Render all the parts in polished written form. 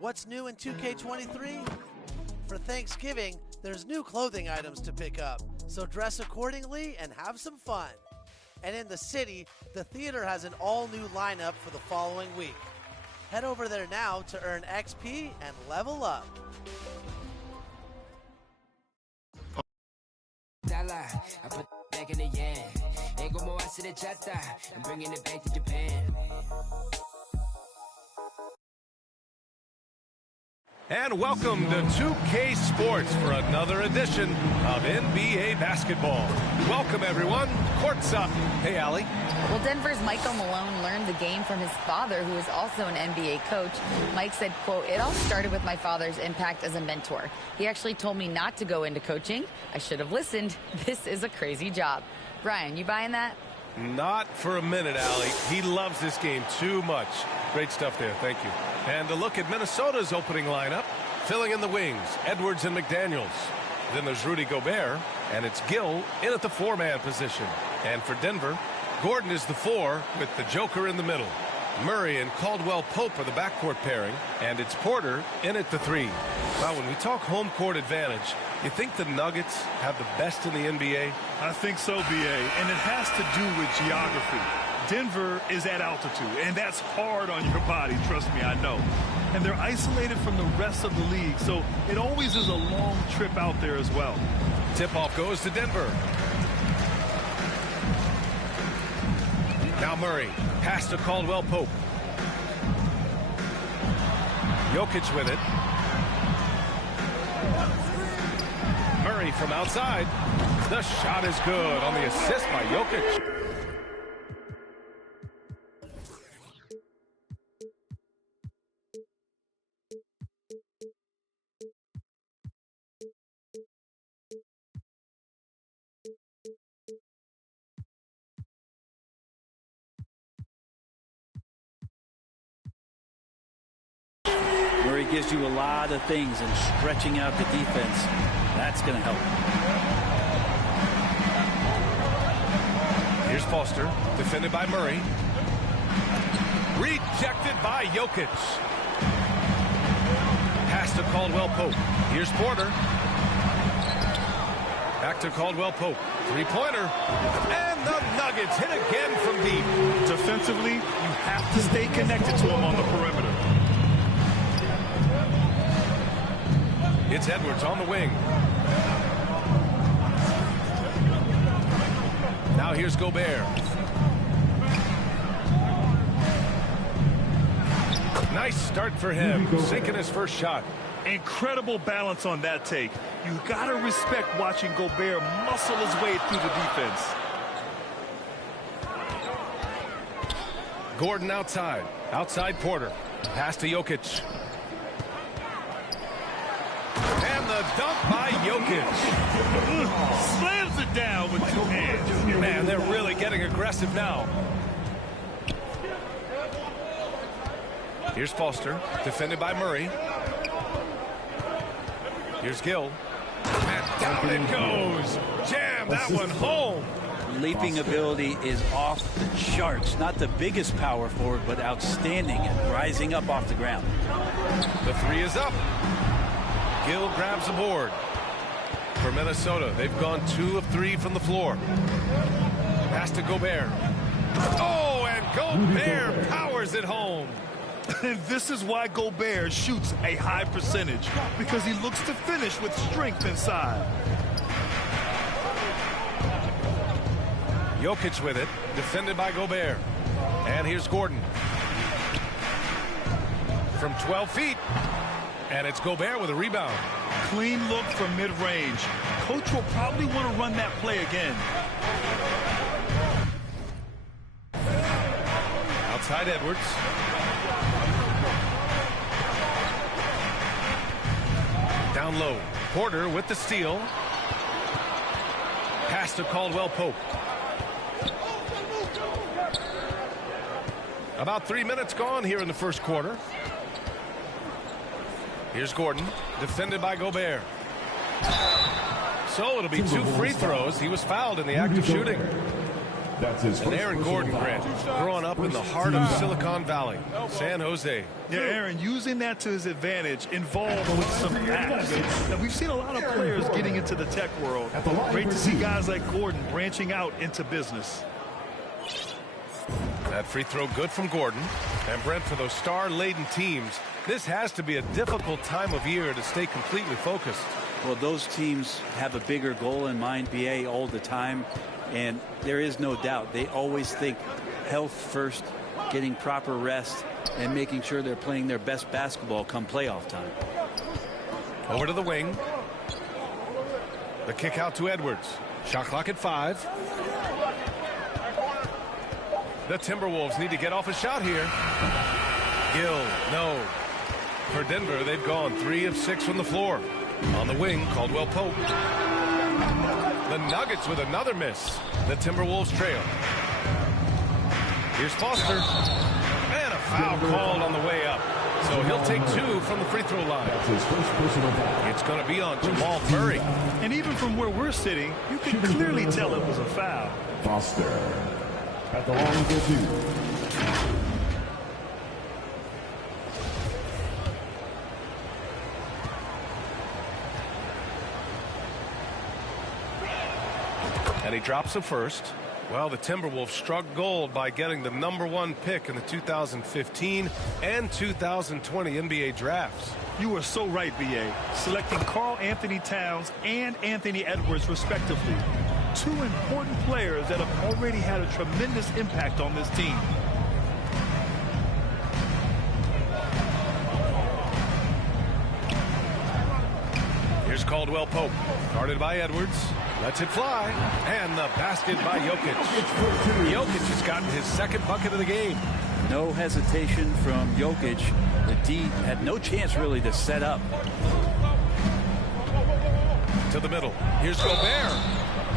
What's new in 2K23? For Thanksgiving, there's new clothing items to pick up, so dress accordingly and have some fun. And in the city, the theater has an all-new lineup for the following week. Head over there now to earn XP and level up. I put back in the yen. Ain't go more, I said it chata. I'm bringing it back to Japan. And welcome to 2K Sports for another edition of NBA basketball. Welcome, everyone. Court's up. Hey, Allie. Well, Denver's Michael Malone learned the game from his father, who is also an NBA coach. Mike said, quote, "It all started with my father's impact as a mentor. He actually told me not to go into coaching. I should have listened. This is a crazy job." Brian, you buying that? Not for a minute, Allie. He loves this game too much. Great stuff there. Thank you. And a look at Minnesota's opening lineup. Filling in the wings, Edwards and McDaniels. Then there's Rudy Gobert, and it's Gill in at the four-man position. And for Denver, Gordon is the four with the Joker in the middle. Murray and Caldwell-Pope are the backcourt pairing, and it's Porter in at the three. Now, when we talk home court advantage, you think the Nuggets have the best in the NBA? I think so, B.A., and it has to do with geography. Denver is at altitude, and that's hard on your body, trust me, I know. And they're isolated from the rest of the league, so it always is a long trip out there as well. Tip-off goes to Denver. Now Murray, pass to Caldwell-Pope. Jokic with it. Murray from outside. The shot is good on the assist by Jokic. Murray gives you a lot of things, and stretching out the defense, that's going to help. Here's Foster, defended by Murray. Rejected by Jokic. Pass to Caldwell-Pope. Here's Porter. Back to Caldwell-Pope. Three-pointer. And the Nuggets hit again from deep. Defensively, you have to stay connected to him on the perimeter. It's Edwards on the wing. Now here's Gobert. Nice start for him, sinking his first shot. Incredible balance on that take. You got to respect watching Gobert muscle his way through the defense. Gordon outside. Outside Porter. Pass to Jokic. And the dunk by Jokic. Slams it down with two hands. Man, they're really getting aggressive now. Here's Foster, defended by Murray. Here's Gill. And down it goes. Jam that one home. Leaping ability is off the charts. Not the biggest power forward, but outstanding at rising up off the ground. The three is up. Gill grabs the board. For Minnesota, they've gone 2 of 3 from the floor. Pass to Gobert. Oh, and Gobert powers it home. And this is why Gobert shoots a high percentage, because he looks to finish with strength inside. Jokic with it, defended by Gobert. And here's Gordon. From 12 feet. And it's Gobert with a rebound. Clean look from mid-range. Coach will probably want to run that play again. Outside Edwards. Down low. Porter with the steal. Pass to Caldwell-Pope. About 3 minutes gone here in the first quarter. Here's Gordon, defended by Gobert. So it'll be 2 free throws. He was fouled in the act of shooting. And Aaron Gordon, Grant, growing up in the heart of Silicon Valley, San Jose. Yeah, Aaron, using that to his advantage, involved with some acts. Now, we've seen a lot of players getting into the tech world. Great to see guys like Gordon branching out into business. That free throw good from Gordon. And Brent, for those star-laden teams, this has to be a difficult time of year to stay completely focused. Well, those teams have a bigger goal in mind, BA, all the time. And there is no doubt they always think health first, getting proper rest, and making sure they're playing their best basketball come playoff time. Over to the wing. The kick out to Edwards. Shot clock at 5. The Timberwolves need to get off a shot here. Gill, no. For Denver, they've gone 3 of 6 from the floor. On the wing, Caldwell Pope. The Nuggets with another miss. The Timberwolves trail. Here's Foster. And a foul called on the way up. So he'll take 2 from the free throw line. It's going to be on Jamal Murray. And even from where we're sitting, you can clearly tell it was a foul. Foster at the line for 2. And he drops the first. Well, the Timberwolves struck gold by getting the #1 pick in the 2015 and 2020 NBA drafts. You are so right, B.A. Selecting Karl Anthony Towns and Anthony Edwards, respectively. 2 important players that have already had a tremendous impact on this team. Here's Caldwell Pope. Guarded by Edwards. Lets it fly. And the basket by Jokic. Jokic has gotten his 2nd bucket of the game. No hesitation from Jokic. The D had no chance really to set up. To the middle. Here's Gobert.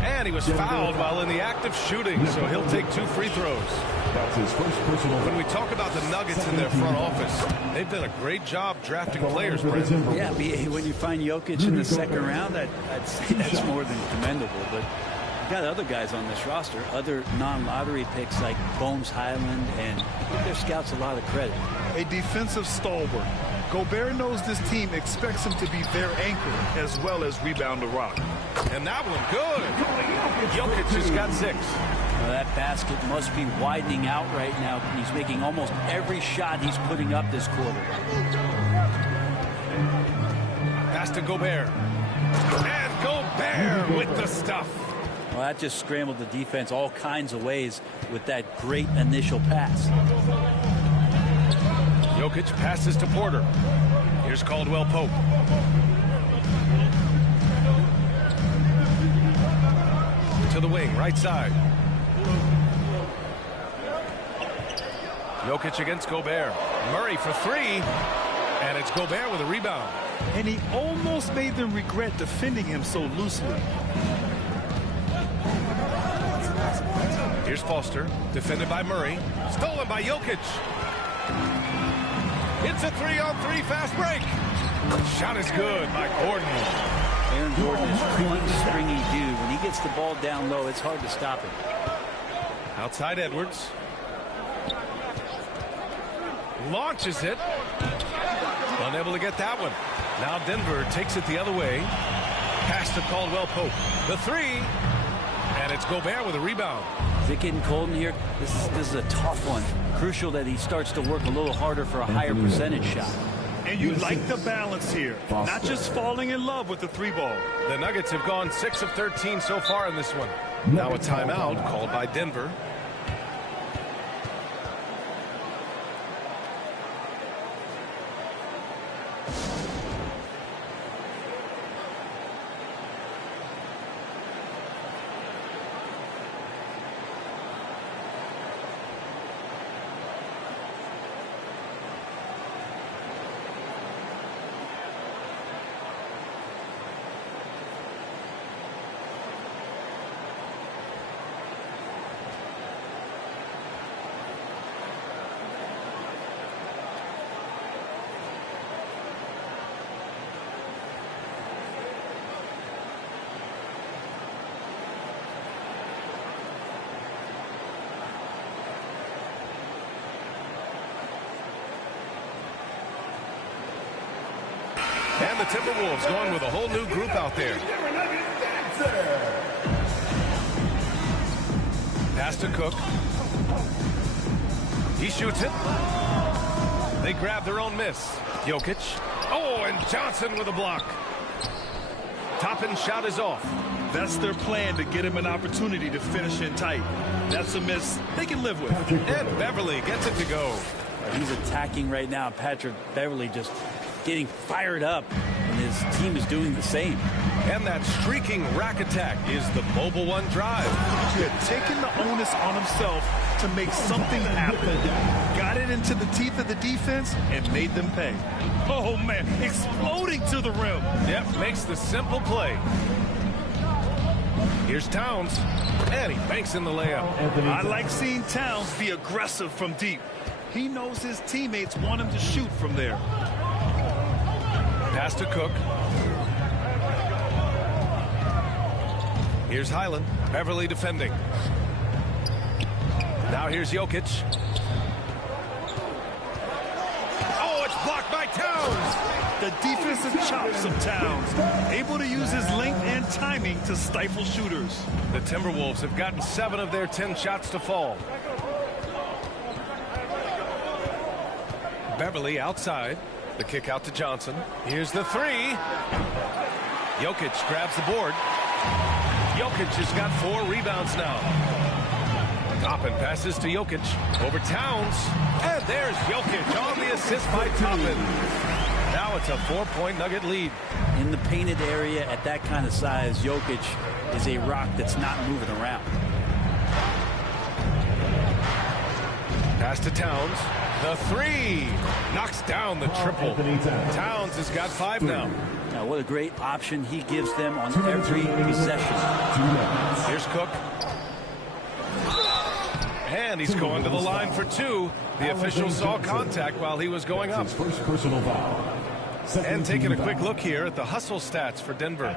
And he was fouled while in the act of shooting, so he'll take 2 free throws. That's his first personal. When we talk about the Nuggets in their front office, they've done a great job drafting players, Brent. Yeah, when you find Jokic in the 2nd round, I'd say that's more than commendable. But you've got other guys on this roster, other non-lottery picks like Bones Highland, and give their scouts a lot of credit. A defensive stalwart. Gobert knows this team expects him to be their anchor as well as rebound the rock. And that one good. Jokic has got 6. Well, that basket must be widening out right now. He's making almost every shot he's putting up this quarter. Pass to Gobert. And Gobert with the stuff. Well, that just scrambled the defense all kinds of ways with that great initial pass. Jokic passes to Porter. Here's Caldwell Pope. To the wing, right side. Jokic against Gobert. Murray for 3. And it's Gobert with a rebound. And he almost made them regret defending him so loosely. Here's Foster, defended by Murray. Stolen by Jokic. It's a 3-on-3 fast break. Shot is good by Gordon. Aaron Gordon is one stringy dude. When he gets the ball down low, it's hard to stop him. Outside Edwards. Launches it. Unable to get that one. Now Denver takes it the other way. Pass to Caldwell Pope. The 3. And it's Gobert with a rebound. Is it getting cold in here? This is a tough one. Crucial that he starts to work a little harder for a higher percentage shot. And you like the balance here. Not just falling in love with the 3-ball. The Nuggets have gone 6 of 13 so far in this one. Now a timeout called by Denver. And the Timberwolves going with a whole new group out there. Pass to Cook. He shoots it. They grab their own miss. Jokic. Oh, and Johnson with a block. Toppin shot is off. That's their plan, to get him an opportunity to finish in tight. That's a miss they can live with. And Beverly gets it to go. He's attacking right now. Patrick Beverly just getting fired up, and his team is doing the same. And that streaking rack attack is the Mobile One drive. He had taken the onus on himself to make something happen. Got it into the teeth of the defense and made them pay. Oh, man, exploding to the rim. Yep, makes the simple play. Here's Towns, and he banks in the layup. I like seeing Towns be aggressive from deep. He knows his teammates want him to shoot from there. Pass to Cook. Here's Highland. Beverly defending. Now here's Jokic. Oh, it's blocked by Towns. The defensive chops of Towns, able to use his length and timing to stifle shooters. The Timberwolves have gotten 7 of their 10 shots to fall. Beverly outside. The kick out to Johnson. Here's the 3. Jokic grabs the board. Jokic has got 4 rebounds now. Toppin passes to Jokic. Over Towns. And there's Jokic on the assist by Toppin. Now it's a 4-point Nugget lead. In the painted area at that kind of size, Jokic is a rock that's not moving around. Pass to Towns. The 3 knocks down the triple. Towns has got 5 now. Now, what a great option he gives them on every possession. Here's Cook. And he's going to the line for 2. The official saw contact while he was going up. First personal foul. And taking a quick look here at the hustle stats for Denver.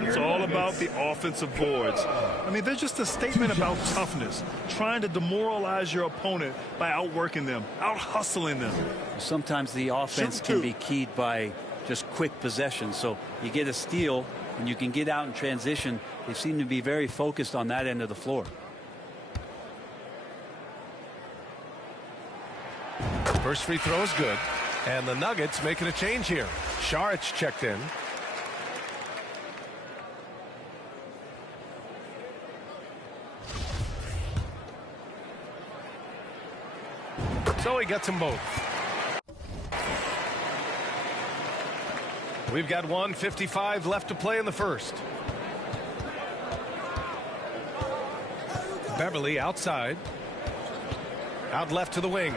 It's all about the offensive boards. I mean, they're just a statement about toughness, trying to demoralize your opponent by outworking them, out-hustling them. Sometimes the offense can be keyed by just quick possession. So you get a steal and you can get out in transition. They seem to be very focused on that end of the floor. First free throw is good. And the Nuggets making a change here. Saric checked in. So he gets them both. We've got 1:55 left to play in the first. Beverly outside. Out left to the wing.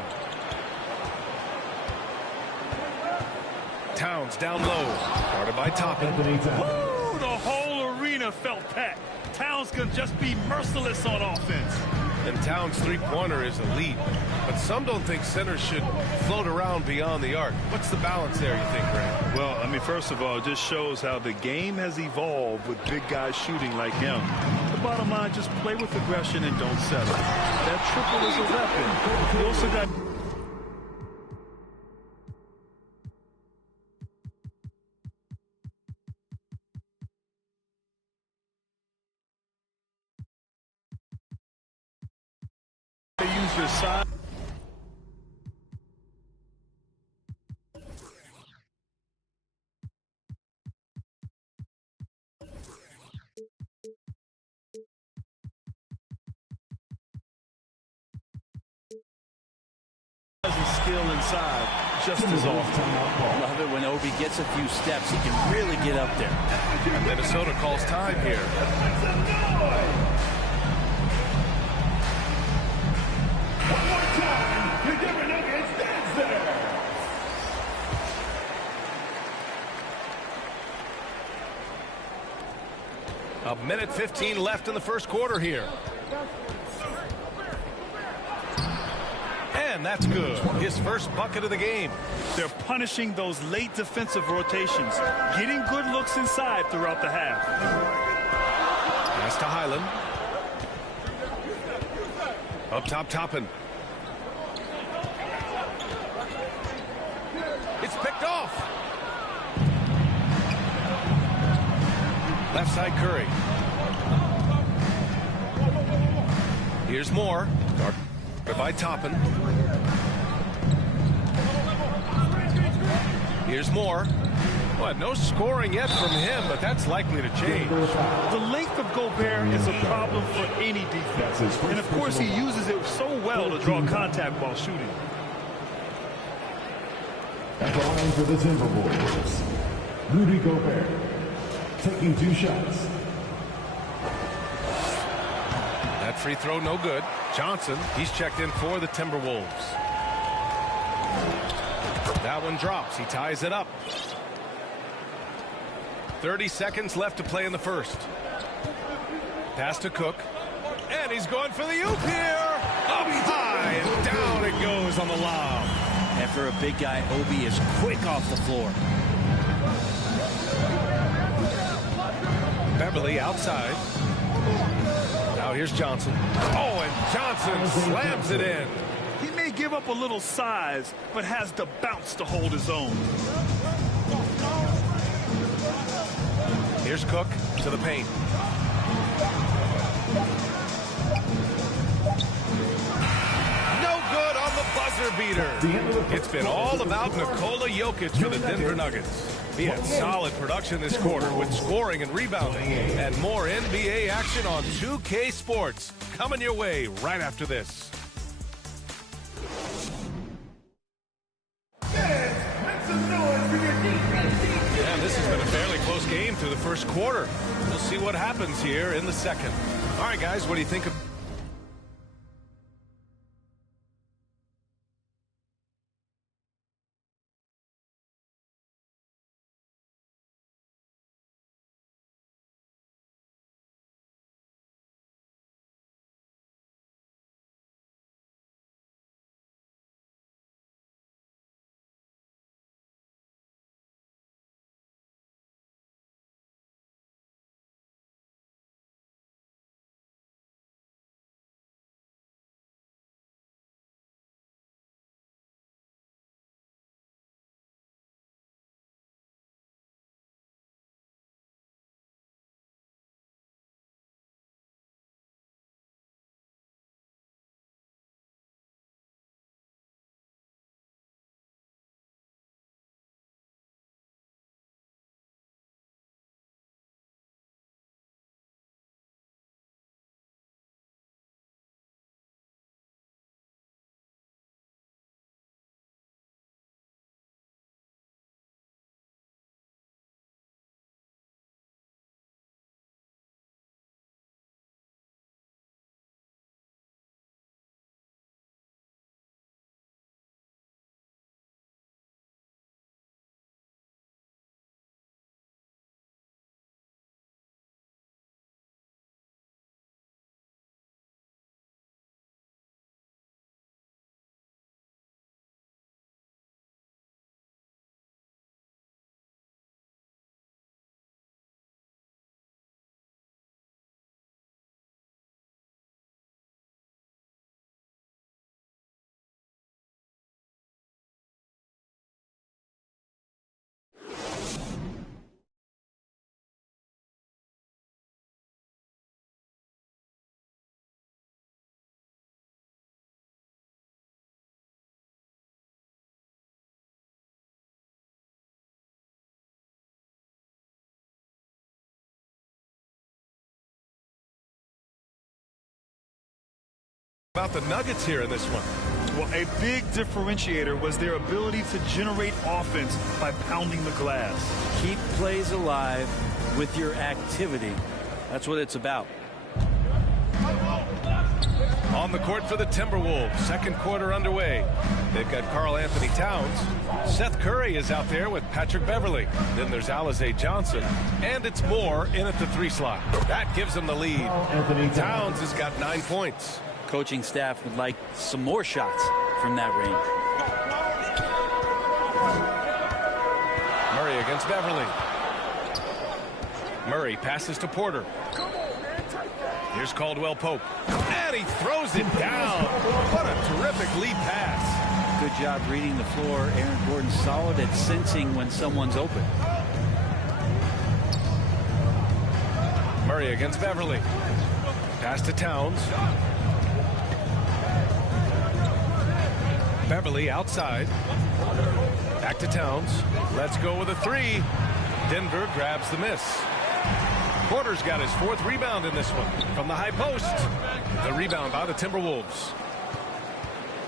Towns down low. Guarded by Toppin. Woo, the whole arena felt packed. Towns can just be merciless on offense. And Towns' three-pointer is elite. But some don't think centers should float around beyond the arc. What's the balance there, you think, Grant? Well, I mean, first of all, it just shows how the game has evolved with big guys shooting like him. The bottom line, just play with aggression and don't settle. That triple is a weapon. He also got... use your side. Skill inside just as often. Love it when Obi gets a few steps. He can really get up there. And Minnesota calls time here. One more time, the Denver Nuggets dance there. A minute 15 left in the first quarter here. And that's good. His first bucket of the game. They're punishing those late defensive rotations, getting good looks inside throughout the half. Pass to Highland. Up top, Toppin. It's picked off. Left side Curry. Here's Moore. Guarded by Toppin. Here's Moore. Well, no scoring yet from him, but that's likely to change. The length of Gobert is a problem for any defense. And, of course, he uses it so well to draw contact while shooting. At the line for the Timberwolves, Rudy Gobert, taking 2 shots. That free throw no good. Johnson, he's checked in for the Timberwolves. That one drops. He ties it up. 30 seconds left to play in the first. Pass to Cook. And he's going for the oop here. Up high and down it goes on the lob. And for a big guy, Obi is quick off the floor. Beverly outside. Now here's Johnson. Oh, and Johnson slams it in. He may give up a little size, but has the bounce to hold his own. Here's Cook to the paint. No good on the buzzer beater. It's been all about Nikola Jokic for the Denver Nuggets. He had solid production this quarter with scoring and rebounding. And more NBA action on 2K Sports coming your way right after this. And this has been a fairly close game through the first quarter. We'll see what happens here in the second. All right, guys, what do you think of... about the Nuggets here in this one? Well, a big differentiator was their ability to generate offense by pounding the glass. Keep plays alive with your activity. That's what it's about. On the court for the Timberwolves, second quarter underway. They've got Karl Anthony Towns. Seth Curry is out there with Patrick Beverly. Then there's Alize Johnson. And it's Moore in at the 3 slot. That gives them the lead. Towns has got 9 points. Coaching staff would like some more shots from that range. Murray against Beverly. Murray passes to Porter. Here's Caldwell Pope. And he throws it down. What a terrific lead pass. Good job reading the floor. Aaron Gordon solid at sensing when someone's open. Murray against Beverly. Pass to Towns. Beverly outside. Back to Towns. Let's go with a three. Denver grabs the miss. Porter's got his 4th rebound in this one from the high post. The rebound by the Timberwolves.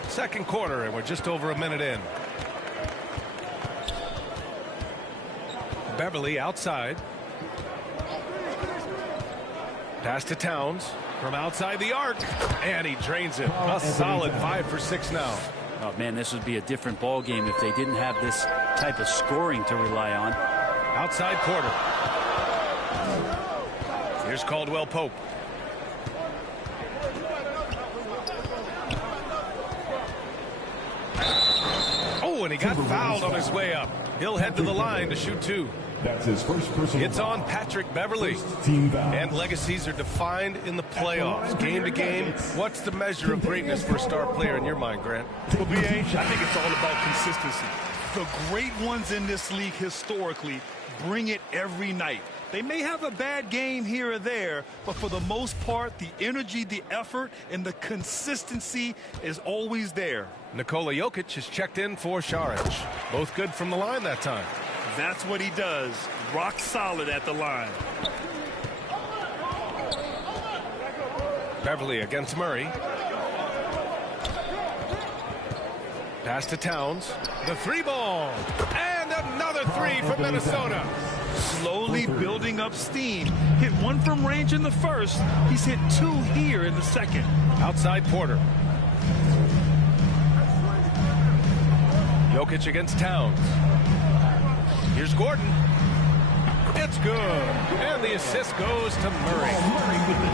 Second quarter, and we're just over a minute in. Beverly outside. Pass to Towns from outside the arc, and he drains it. A solid 5 for 6 now. Oh man, this would be a different ball game if they didn't have this type of scoring to rely on. Outside Porter. Here's Caldwell Pope. Oh, and he got fouled on his way up. He'll head to the line to shoot 2. That's his first personal It's on Patrick Beverly. team foul. And legacies are defined in the playoffs. Game to game, what's the measure of greatness for a star player in your mind, Grant? Well, BA, I think it's all about consistency. The great ones in this league historically bring it every night. They may have a bad game here or there, but for the most part, the energy, the effort, and the consistency is always there. Nikola Jokic is checked in for Šarić. Both good from the line that time. That's what he does. Rock solid at the line. Beverly against Murray. Pass to Towns. The 3-ball. And another 3 from Minnesota. Slowly building up steam. Hit 1 from range in the first. He's hit 2 here in the second. Outside Porter. Jokic against Towns. Here's Gordon. It's good. And the assist goes to Murray.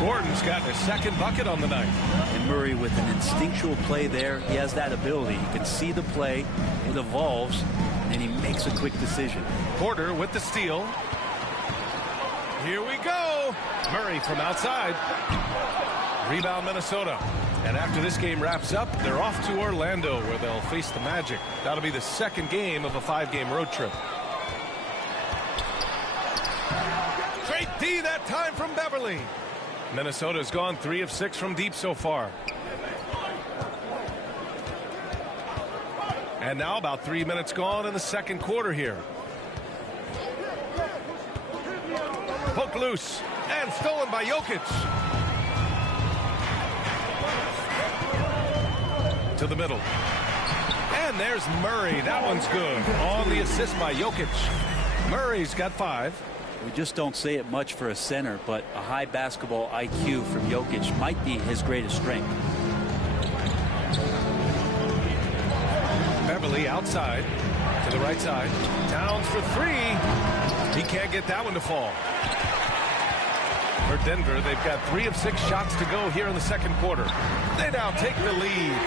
Gordon's gotten his 2nd bucket on the night. And Murray with an instinctual play there. He has that ability. You can see the play. It evolves. And he makes a quick decision. Porter with the steal. Here we go. Murray from outside. Rebound Minnesota. And after this game wraps up, they're off to Orlando where they'll face the Magic. That'll be the 2nd game of a 5-game road trip. Straight D that time from Beverly. Minnesota's gone 3 of 6 from deep so far. And now about 3 minutes gone in the second quarter here. Poked loose and stolen by Jokic. To the middle. And there's Murray. That one's good. On the assist by Jokic. Murray's got 5. We just don't say it much for a center, but a high basketball IQ from Jokic might be his greatest strength. Beverly outside to the right side. Towns for 3. He can't get that one to fall. For Denver, they've got 3 of 6 shots to go here in the second quarter. They now take the lead.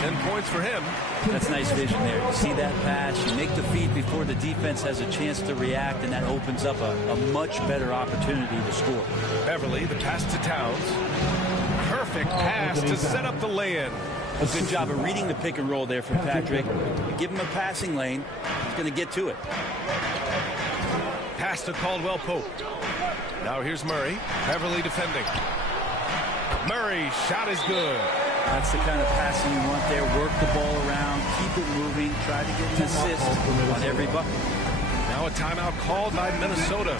10 points for him. That's nice vision there. You see that pass, you make the feed before the defense has a chance to react, and that opens up a much better opportunity to score. Beverly, the pass to Towns. Perfect pass to set up the lay-in. A good job of reading the pick and roll there from Patrick. You give him a passing lane, he's going to get to it. Pass to Caldwell Pope. Now here's Murray. Beverly defending. Murray's shot is good. That's the kind of passing you want there. Work the ball around, keep it moving, try to get an assist on every bucket. Now a timeout called by Minnesota.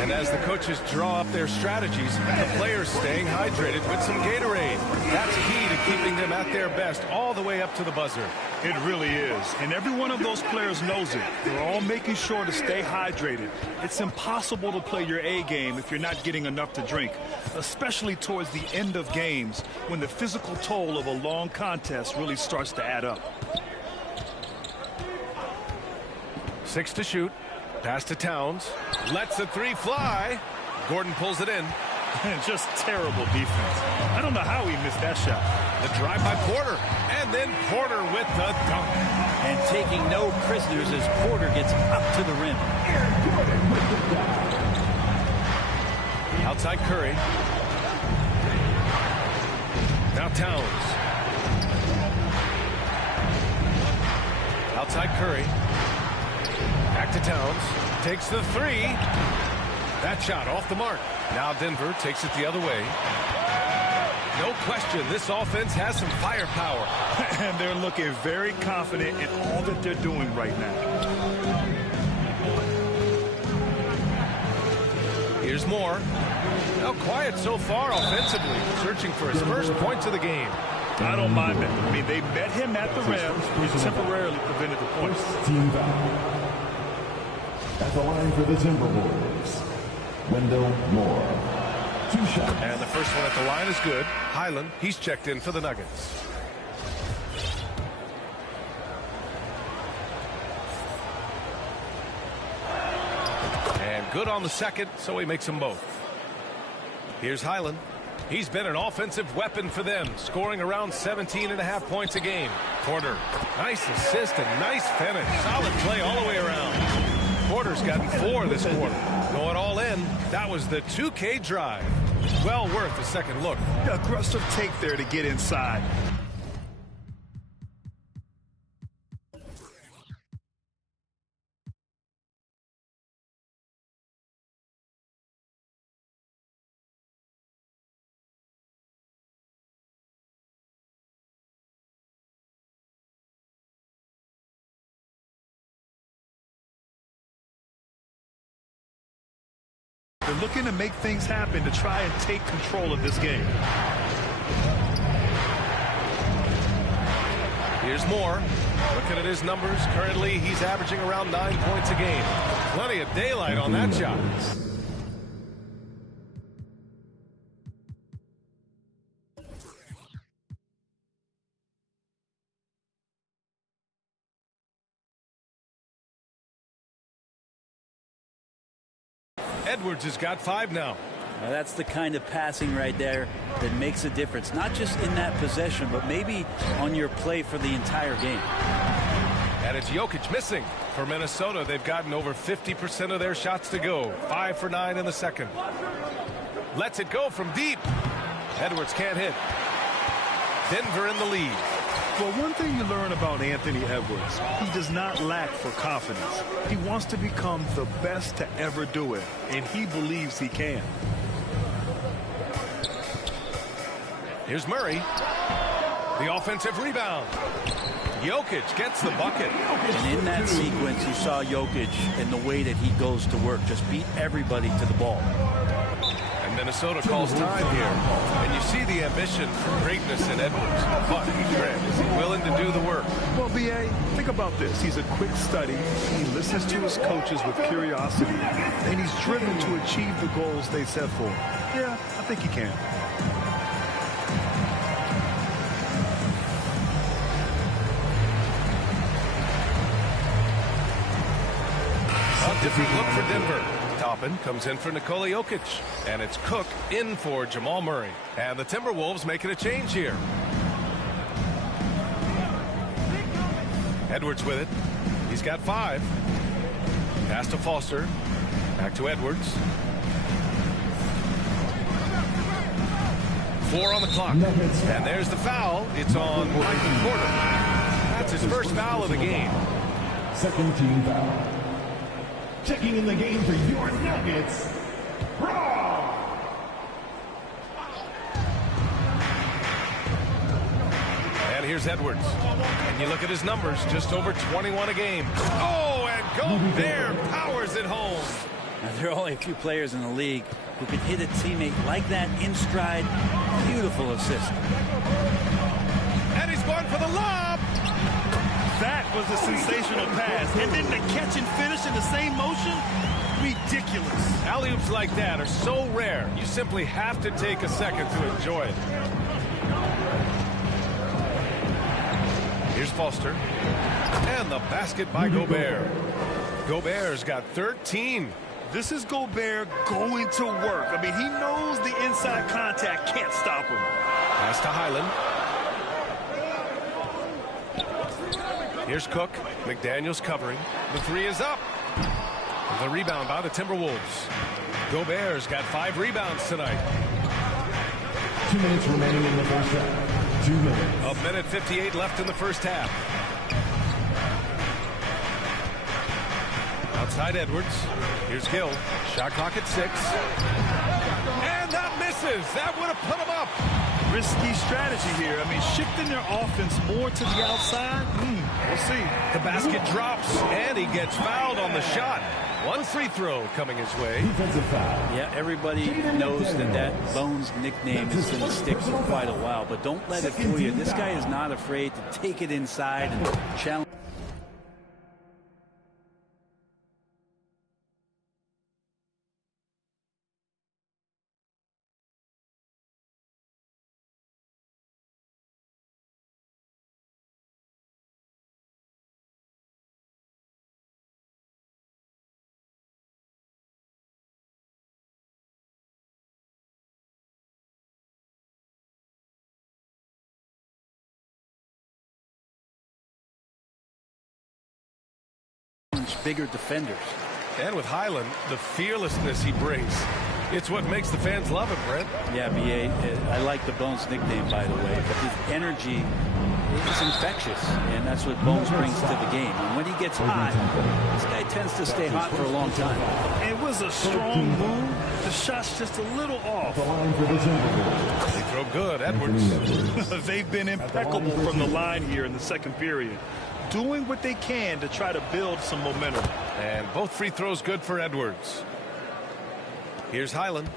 And as the coaches draw up their strategies, the players staying hydrated with some Gatorade. That's key to keeping them at their best all the way up to the buzzer. It really is. And every one of those players knows it. They're all making sure to stay hydrated. It's impossible to play your A game if you're not getting enough to drink, especially towards the end of games when the physical toll of a long contest really starts to add up. 6 to shoot. Pass to Towns. Lets the 3 fly. Gordon pulls it in. Just terrible defense. I don't know how he missed that shot. The drive by Porter. And then Porter with the dunk. And taking no prisoners as Porter gets up to the rim. Outside Curry. Now Towns. Outside Curry. Back to Towns. Takes the 3. That shot off the mark. Now Denver takes it the other way. No question, this offense has some firepower. And they're looking very confident in all that they're doing right now. Here's Moore. Now quiet so far offensively, searching for his first points of the game. I don't mind that. I mean, they met him at the rim. He temporarily prevented the points. Team foul. At the line for the Timberwolves, Wendell Moore. 2 shots. And the first one at the line is good. Highland, he's checked in for the Nuggets. And good on the second, so he makes them both. Here's Highland. He's been an offensive weapon for them, scoring around 17.5 points a game. Porter, nice assist and nice finish. Solid play all the way around. Porter's gotten 4 this quarter. Going all in, that was the 2K drive. Well worth a second look. Aggressive take there to get inside. They're looking to make things happen to try and take control of this game. Here's Moore. Looking at his numbers, currently he's averaging around 9 points a game. Plenty of daylight on that shot. Edwards has got 5 now. Now that's the kind of passing right there that makes a difference, not just in that possession, but maybe on your play for the entire game. And it's Jokic missing. For Minnesota, they've gotten over 50% of their shots to go. 5 for 9 in the second. Lets it go from deep. Edwards can't hit. Denver in the lead. Well, one thing you learn about Anthony Edwards, he does not lack for confidence. He wants to become the best to ever do it, and he believes he can. Here's Murray. The offensive rebound. Jokic gets the bucket. And in that sequence, you saw Jokic and the way that he goes to work, just beat everybody to the ball. And Minnesota calls time here. And you see the ambition for greatness in Edwards. But, Grant, is he willing to do the work? Well, B.A., think about this. He's a quick study. He listens to his coaches with curiosity. And he's driven to achieve the goals they set for him. Yeah, I think he can. A different look for Denver. Toppin comes in for Nikola Jokic. And it's Cook in for Jamal Murray. And the Timberwolves making a change here. Edwards with it. He's got 5. Pass to Foster. Back to Edwards. 4 on the clock. And there's the foul. It's on Michael Porter. That's his first foul of the game. Second team foul. Checking in the game for your Nuggets, Raw. And here's Edwards. And you look at his numbers, just over 21 a game. Oh, and Gobert powers it home. Now, there are only a few players in the league who can hit a teammate like that in stride. Beautiful assist. And he's going for the lob. That was a sensational pass. And then the catch and finish in the same motion, ridiculous. Alley-oops like that are so rare, you simply have to take a second to enjoy it. Here's Foster. And the basket by Gobert. Gobert's got 13. This is Gobert going to work. I mean, he knows the inside contact can't stop him. Pass to Highland. Here's Cook. McDaniels covering. The 3 is up. The rebound by the Timberwolves. Gobert's got 5 rebounds tonight. 2 minutes remaining in the first half. 2 minutes. 1:58 left in the first half. Outside Edwards. Here's Gill. Shot clock at 6. And that misses. That would have put him up. Risky strategy here. I mean, shifting their offense more to the outside. We'll see. The basket drops, and he gets fouled on the shot. One free throw coming his way. Yeah, everybody knows that Bones nickname is going to stick for quite a while, but don't let it fool you. This guy is not afraid to take it inside and challenge. Bigger defenders. And with Highland, the fearlessness he brings, it's what makes the fans love him, Brent. Yeah, B.A., I like the Bones nickname, by the way, but his energy is infectious, and that's what Bones brings to the game. And when he gets hot, this guy tends to stay hot for a long time. It was a strong move. The shot's just a little off. They throw good, Edwards. They've been impeccable from the line here in the second period, doing what they can to try to build some momentum. And both free throws good for Edwards. Here's Highland.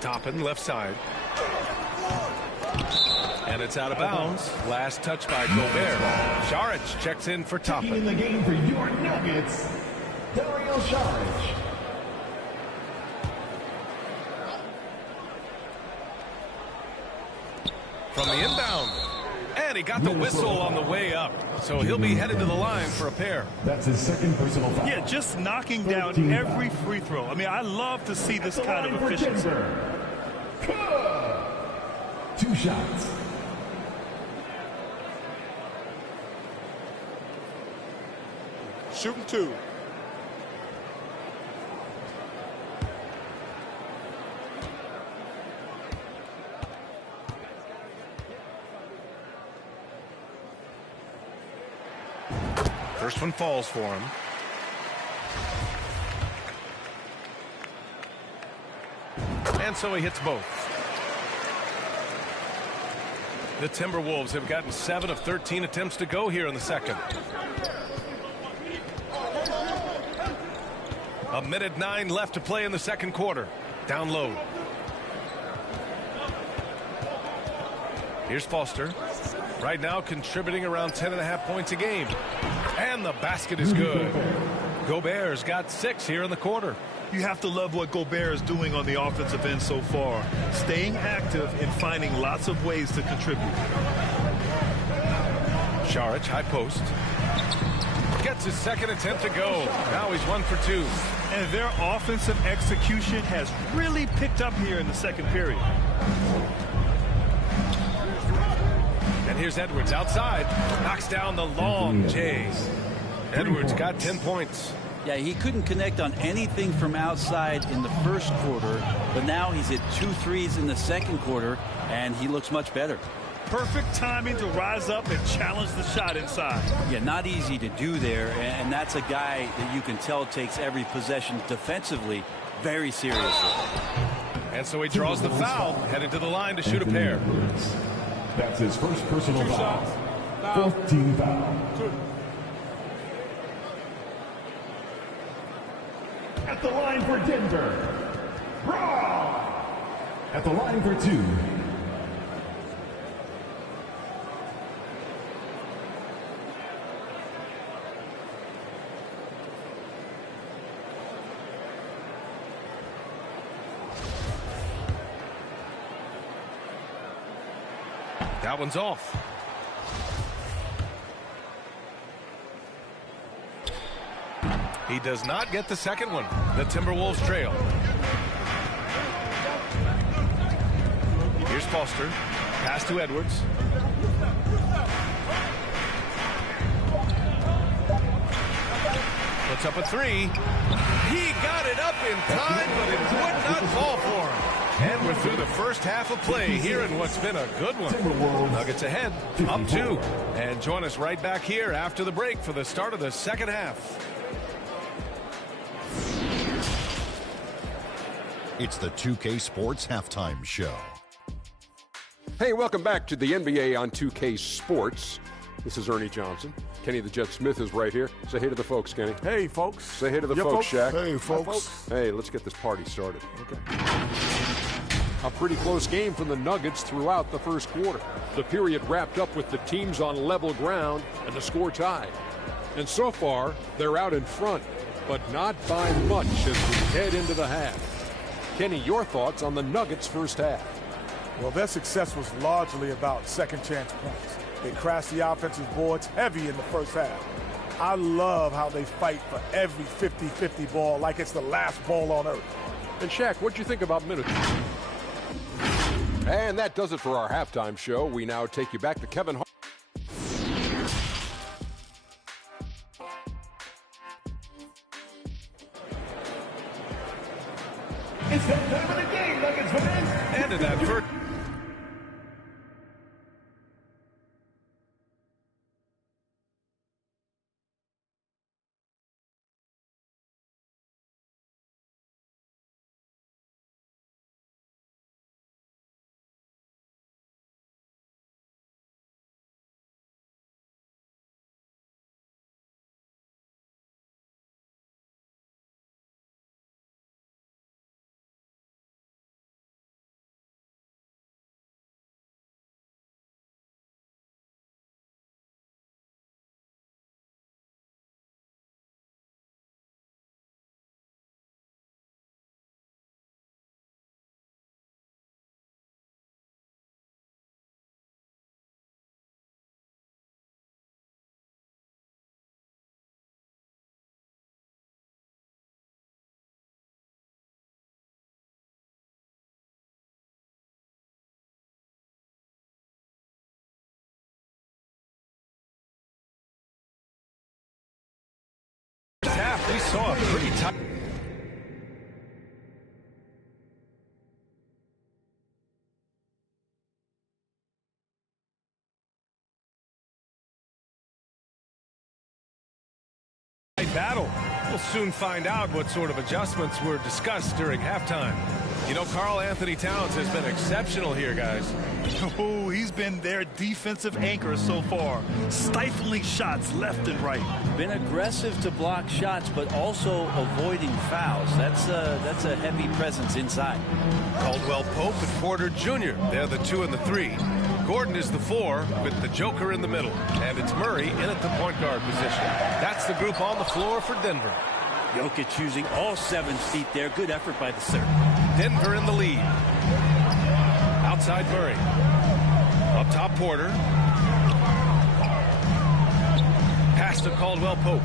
Toppin left side. And it's out of bounds. Last touch by Gobert. Saric checks in for Toppin. In the game for your Nuggets, Dario Saric. From the inbound. And he got the whistle on the way up. So he'll be headed to the line for a pair. That's his second personal foul. Yeah, just knocking down every free throw. I mean, I love to see this kind of efficiency. 2 shots. Shooting 2. First one falls for him. And so he hits both. The Timberwolves have gotten 7 of 13 attempts to go here in the second. 1:09 left to play in the second quarter. Down low. Here's Foster. Right now contributing around 10.5 points a game. And the basket is good. Gobert's got 6 here in the quarter. You have to love what Gobert is doing on the offensive end so far. Staying active and finding lots of ways to contribute. Saric, high post. Gets his second attempt to go. Now he's 1 for 2. And their offensive execution has really picked up here in the second period. And here's Edwards outside. Knocks down the long J. Edwards got 10 points. Yeah, he couldn't connect on anything from outside in the first quarter, but now he's hit 2 threes in the second quarter, and he looks much better. Perfect timing to rise up and challenge the shot inside. Yeah, not easy to do there, and that's a guy that you can tell takes every possession defensively very seriously. And so he draws the foul, headed to the line to shoot a pair. That's his first personal foul. 4th team foul. At the line for Denver, Brown. At the line for 2. That one's off. He does not get the second one. The Timberwolves trail. Here's Foster. Pass to Edwards. Puts up a 3. He got it up in time, but it would not fall for him. And we're through the first half of play here in what's been a good one. Nuggets ahead, up 2. And join us right back here after the break for the start of the second half. It's the 2K Sports Halftime Show. Hey, welcome back to the NBA on 2K Sports. This is Ernie Johnson. Kenny the Jet Smith is right here. Say hey to the folks, Kenny. Hey, folks. Say hey to the folks, Shaq. Hey, folks. Hey, let's get this party started. Okay. A pretty close game for the Nuggets throughout the first quarter. The period wrapped up with the teams on level ground and the score tied. And so far, they're out in front, but not by much as we head into the half. Kenny, your thoughts on the Nuggets' first half? Well, their success was largely about second chance points. They crashed the offensive boards heavy in the first half. I love how they fight for every 50-50 ball like it's the last ball on earth. And Shaq, what'd you think about minutes? And that does it for our halftime show. We now take you back to Kevin Hart. It's that time of the game, Nuggets fans. And in that first... half, we saw a pretty tight battle. We'll soon find out what sort of adjustments were discussed during halftime. You know, Karl Anthony Towns has been exceptional here, guys. Oh, he's been their defensive anchor so far, stifling shots left and right. Been aggressive to block shots, but also avoiding fouls. That's a heavy presence inside. Caldwell Pope and Porter Jr. They're the 2 and the 3. Gordon is the 4 with the Joker in the middle. And it's Murray in at the point guard position. That's the group on the floor for Denver. Jokic using all 7 feet there. Good effort by the center. Denver in the lead. Outside Murray. Up top Porter. Pass to Caldwell Pope.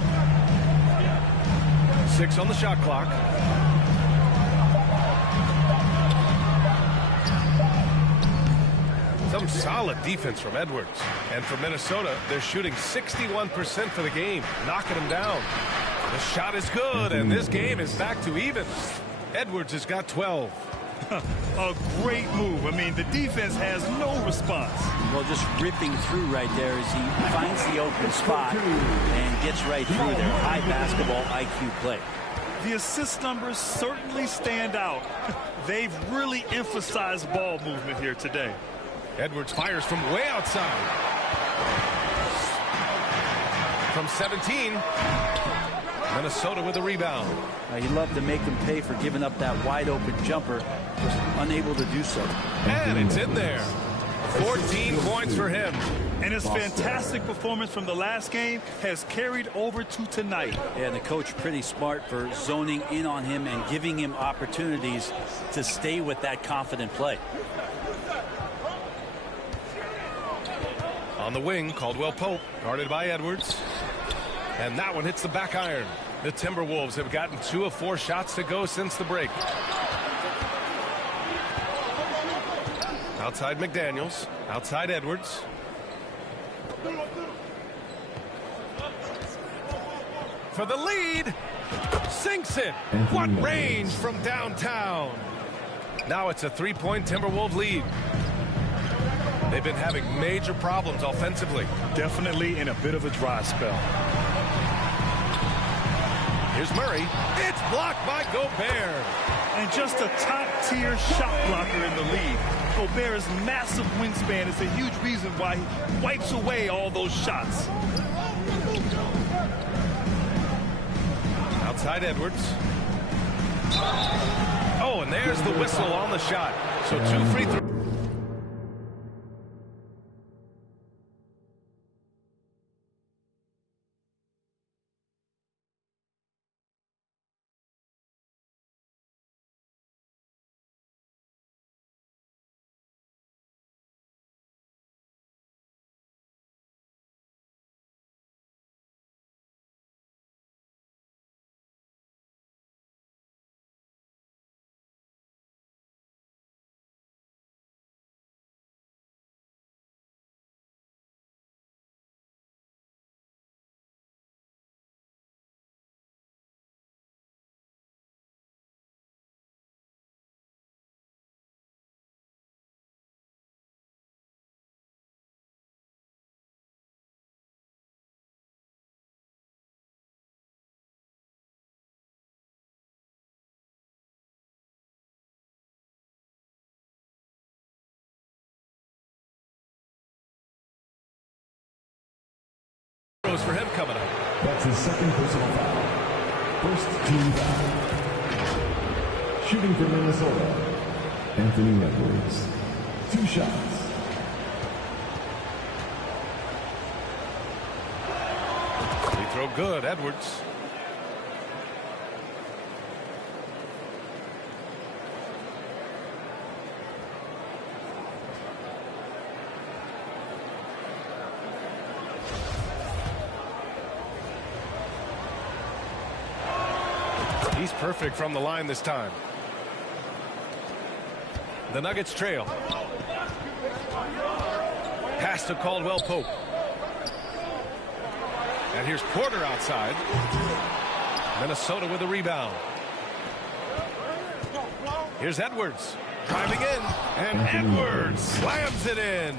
6 on the shot clock. Some solid defense from Edwards. And for Minnesota, they're shooting 61% for the game, knocking them down. The shot is good, and this game is back to even. Edwards has got 12. A great move. I mean, the defense has no response. Well, just ripping through right there as he finds the open spot and gets right through there. High basketball IQ play. The assist numbers certainly stand out. They've really emphasized ball movement here today. Edwards fires from way outside. From 17. Minnesota with a rebound. He loved to make them pay for giving up that wide open jumper. Was unable to do so. And it's in there. 14 points for him. And his fantastic performance from the last game has carried over to tonight. Yeah, and the coach pretty smart for zoning in on him and giving him opportunities to stay with that confident play. On the wing, Caldwell Pope, guarded by Edwards. And that one hits the back iron. The Timberwolves have gotten 2 of 4 shots to go since the break. Outside McDaniels. Outside Edwards. For the lead. Sinks it. What range from downtown. Now it's a 3-point Timberwolves lead. They've been having major problems offensively. Definitely in a bit of a dry spell. Here's Murray. It's blocked by Gobert. And just a top-tier shot blocker in the league. Gobert's massive wingspan is a huge reason why he wipes away all those shots. Outside Edwards. Oh, and there's the whistle on the shot. So 2 free throws. For him coming up. That's his second personal foul. First team foul. Shooting for Minnesota, Anthony Edwards. 2 shots. Free throw good, Edwards. He's perfect from the line this time. The Nuggets trail. Pass to Caldwell Pope. And here's Porter outside. Minnesota with a rebound. Here's Edwards. Driving in. And Edwards slams it in.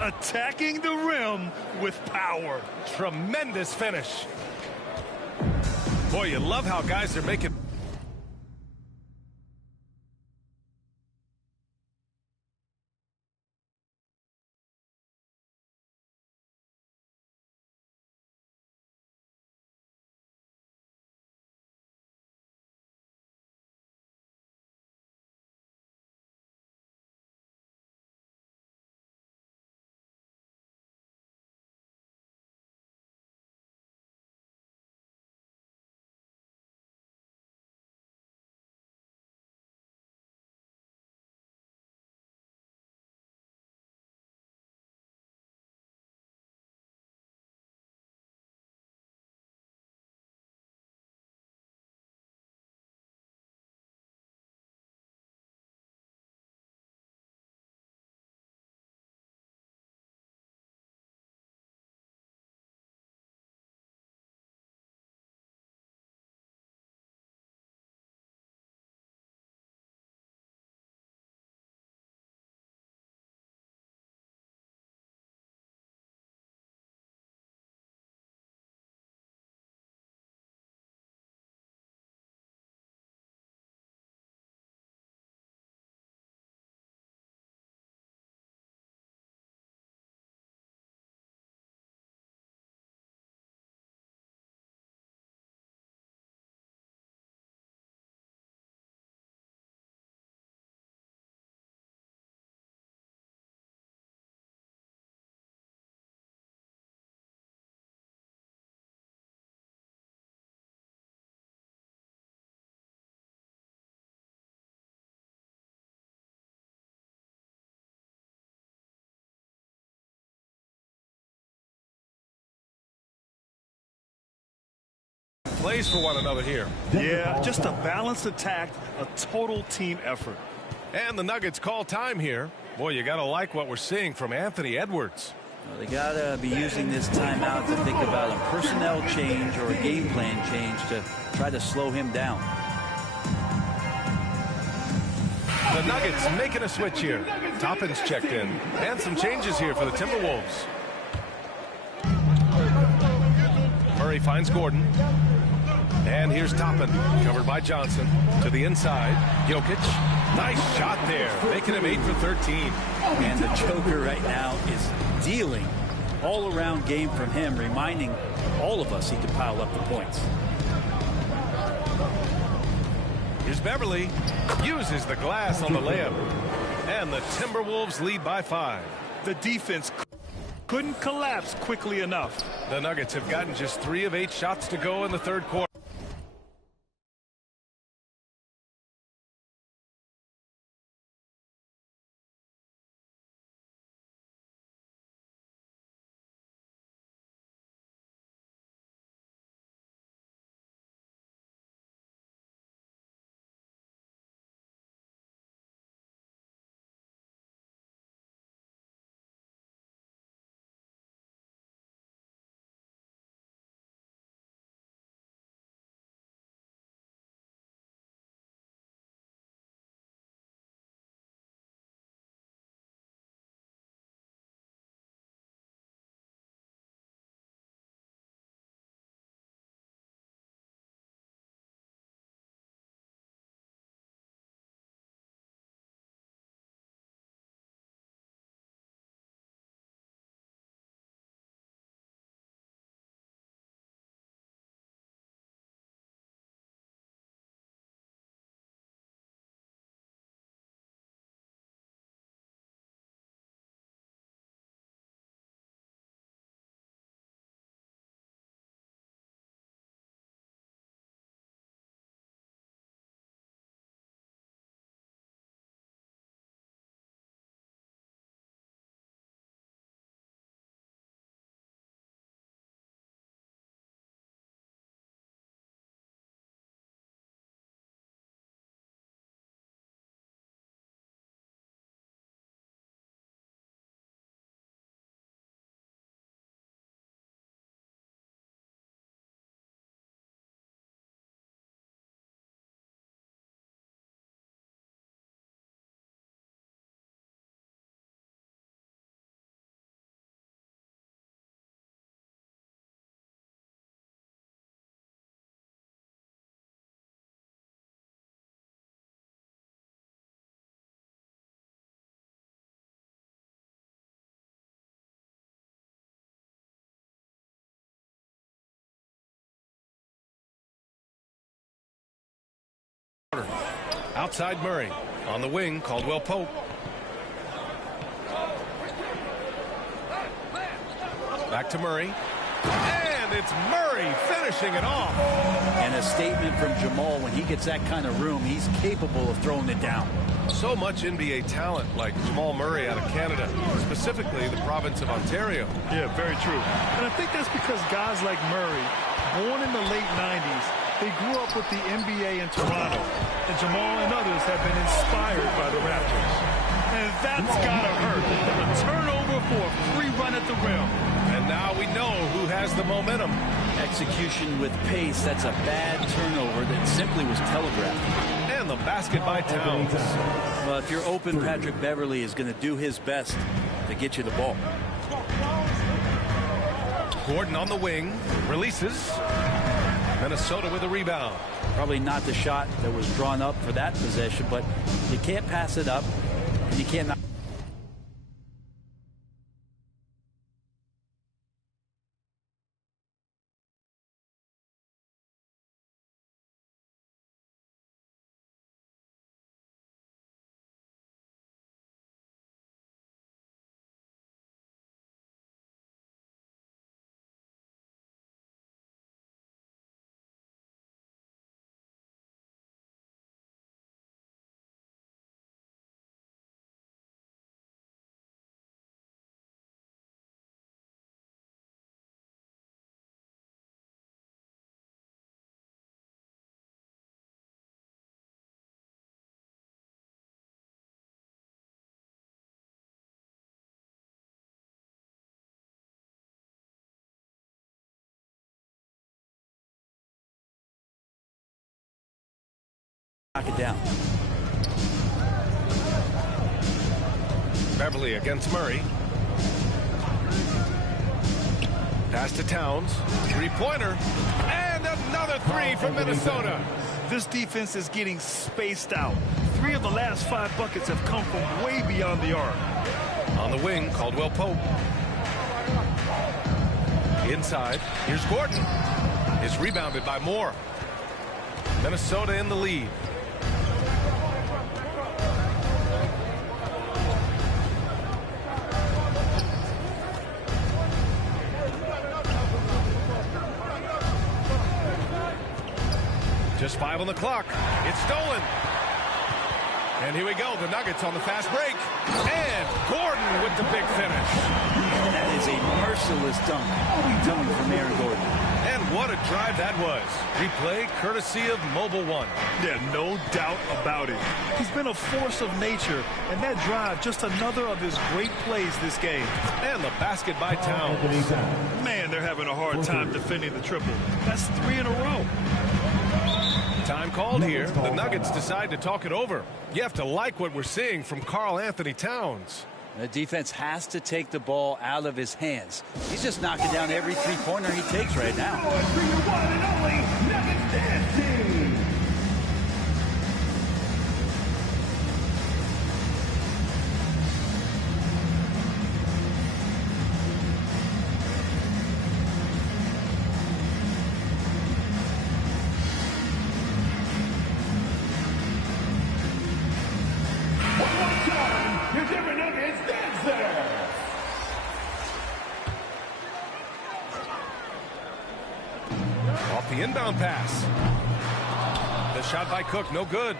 Attacking the rim with power. Tremendous finish. Boy, you love how guys are making... plays for one another here. Yeah, just a balanced attack, a total team effort. And the Nuggets call time here. Boy, you got to like what we're seeing from Anthony Edwards. Well, they got to be using this timeout to think about a personnel change or a game plan change to try to slow him down. the Nuggets making a switch here. Toppin's checked in. And some changes here for the Timberwolves. Murray finds Gordon. And here's Toppin, covered by Johnson. To the inside, Jokic. Nice shot there, making him 8 for 13. And the Joker right now is dealing all-around game from him, reminding all of us he can pile up the points. Here's Beverly. Uses the glass on the layup. And the Timberwolves lead by 5. The defense couldn't collapse quickly enough. The Nuggets have gotten just 3 of 8 shots to go in the third quarter. Outside Murray. On the wing, Caldwell Pope. Back to Murray. And it's Murray finishing it off. And a statement from Jamal, when he gets that kind of room, he's capable of throwing it down. So much NBA talent like Jamal Murray out of Canada, specifically the province of Ontario. Yeah, very true. And I think that's because guys like Murray, born in the late 90s, they grew up with the NBA in Toronto. And Jamal and others have been inspired by the Raptors. And that's got to hurt. A turnover for a free run at the rim. And now we know who has the momentum. Execution with pace, that's a bad turnover that simply was telegraphed. And the basket by Towns. Well, if you're open, Patrick Beverly is going to do his best to get you the ball. Gordon on the wing, releases. Minnesota with a rebound. Probably not the shot that was drawn up for that possession, but you can't pass it up, and you can't. Knock it down. Beverly against Murray. Pass to Towns. Three-pointer. And another three from Minnesota. This defense is getting spaced out. 3 of the last 5 buckets have come from way beyond the arc. On the wing, Caldwell Pope. Inside, here's Gordon. Is rebounded by Moore. Minnesota in the lead. Just 5 on the clock. It's stolen. And here we go. The Nuggets on the fast break. And Gordon with the big finish. That is a merciless dunk coming from Aaron Gordon. And what a drive that was. Replay courtesy of Mobile One. Yeah, no doubt about it. He's been a force of nature, and that drive, just another of his great plays this game. And the basket by Towns. Man, they're having a hard time defending the triple. That's 3 in a row. Time called here. The Nuggets decide to talk it over. You have to like what we're seeing from Karl Anthony Towns. The defense has to take the ball out of his hands. He's just knocking down every three-pointer he takes right now. The inbound pass. The shot by Cook, no good.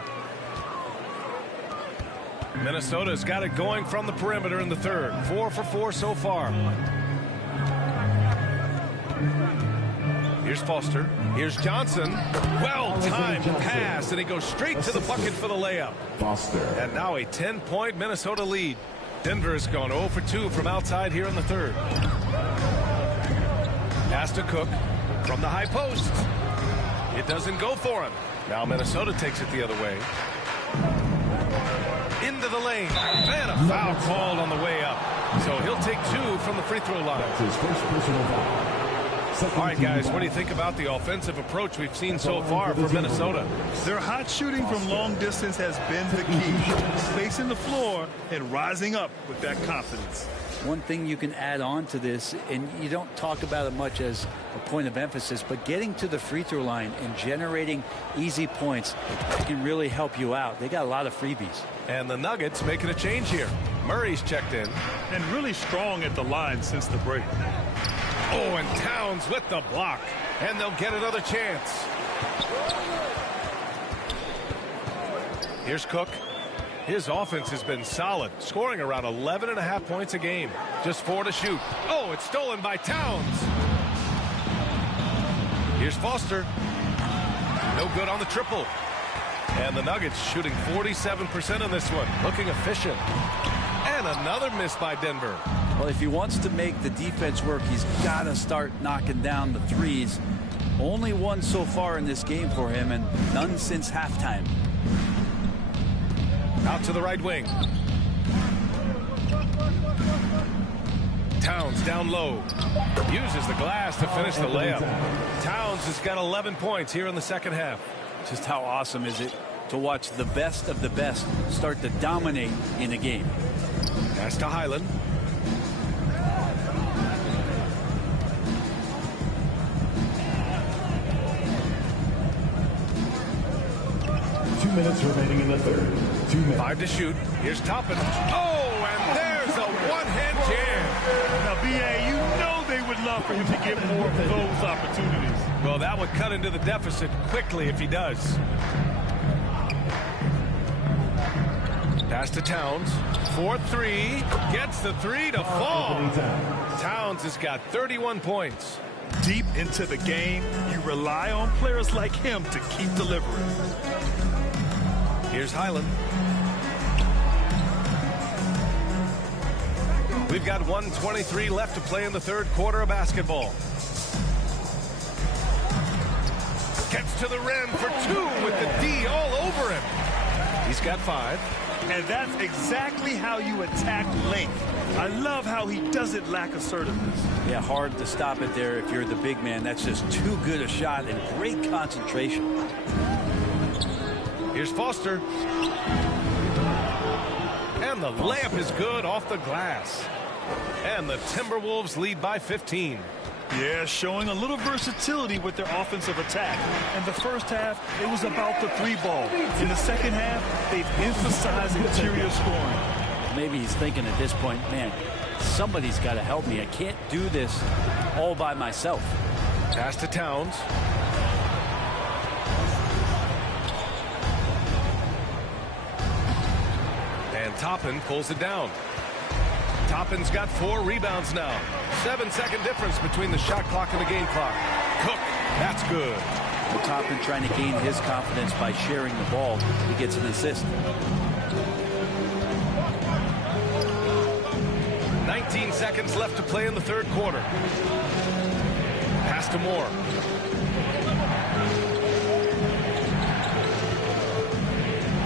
Minnesota's got it going from the perimeter in the third. 4 for 4 so far. Here's Foster. Here's Johnson. Well-timed pass, and he goes straight to the bucket for the layup. Foster. And now a 10-point Minnesota lead. Denver has gone 0 for 2 from outside here in the third. Pass to Cook. From the high post. It doesn't go for him. Now Minnesota takes it the other way. Into the lane. And a foul called on the way up. So he'll take 2 from the free throw line. That's his first personal foul. All right, guys, what do you think about the offensive approach we've seen so far for Minnesota? Their hot shooting from long distance has been the key. Spacing the floor and rising up with that confidence. One thing you can add on to this, and you don't talk about it much as a point of emphasis, but getting to the free throw line and generating easy points can really help you out. They got a lot of freebies. And the Nuggets making a change here. Murray's checked in. And really strong at the line since the break. Oh, and Towns with the block. And they'll get another chance. Here's Cook. His offense has been solid, scoring around 11.5 points a game. Just 4 to shoot. Oh, it's stolen by Towns. Here's Foster. No good on the triple. And the Nuggets shooting 47% on this one. Looking efficient. And another miss by Denver. Well, if he wants to make the defense work, he's got to start knocking down the threes. Only one so far in this game for him, and none since halftime. Out to the right wing. Towns down low. Uses the glass to finish the layup. Towns has got 11 points here in the second half. Just how awesome is it to watch the best of the best start to dominate in a game. Pass to Highland. Minutes remaining in the third. 2 minutes. 5 to shoot. Here's Toppin. Oh, and there's a one-hand jam. Now, B.A., you know they would love for him to get more of those opportunities. Well, that would cut into the deficit quickly if he does. Pass to Towns. 4-3. Gets the 3 to fall. Towns has got 31 points. Deep into the game, you rely on players like him to keep delivering. Here's Highland. We've got 1:23 left to play in the third quarter of basketball. Gets to the rim for 2 with the D all over him. He's got 5. And that's exactly how you attack length. I love how he doesn't lack assertiveness. Yeah, hard to stop it there if you're the big man. That's just too good a shot and great concentration. Here's Foster. And the layup is good off the glass. And the Timberwolves lead by 15. Yeah, showing a little versatility with their offensive attack. In the first half, it was about the three ball. In the second half, they've emphasized interior scoring. Maybe he's thinking at this point, man, somebody's got to help me. I can't do this all by myself. Pass to Towns. And Toppin pulls it down. Toppin's got 4 rebounds now. 7-second difference between the shot clock and the game clock. Cook, that's good. Well, Toppin trying to gain his confidence by sharing the ball. He gets an assist. 19 seconds left to play in the third quarter. Pass to Moore.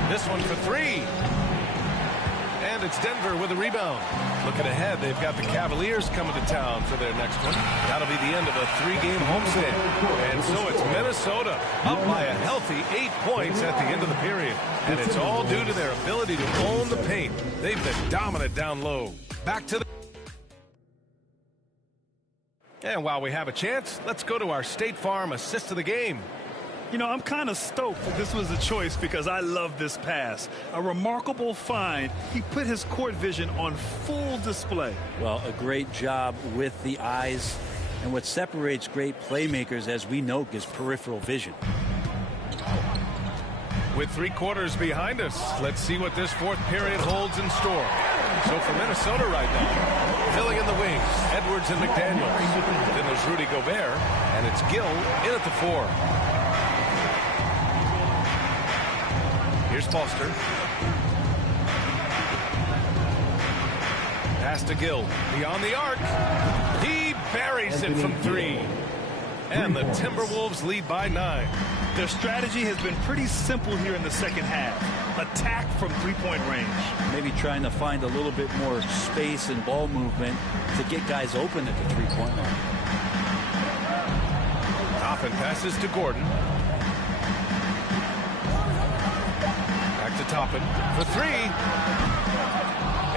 This one for 3. And it's Denver with a rebound. Looking ahead, they've got the Cavaliers coming to town for their next one. That'll be the end of a 3-game homestand. And so it's Minnesota up by a healthy 8 points at the end of the period. And it's all due to their ability to own the paint. They've been dominant down low. Back to the... And while we have a chance, let's go to our State Farm assist of the game. You know, I'm kind of stoked that this was a choice because I love this pass. A remarkable find. He put his court vision on full display. Well, a great job with the eyes. And what separates great playmakers, as we know, is peripheral vision. With 3 quarters behind us, let's see what this fourth period holds in store. So for Minnesota right now, filling in the wings, Edwards and McDaniels. Then there's Rudy Gobert, and it's Gill in at the 4. Here's Foster. Pass to Gill. Beyond the arc. He buries it from 3. And the Timberwolves lead by 9. Their strategy has been pretty simple here in the second half. Attack from 3-point range. Maybe trying to find a little bit more space and ball movement to get guys open at the 3-point line. Toppin passes to Gordon. Back to Toppin for 3.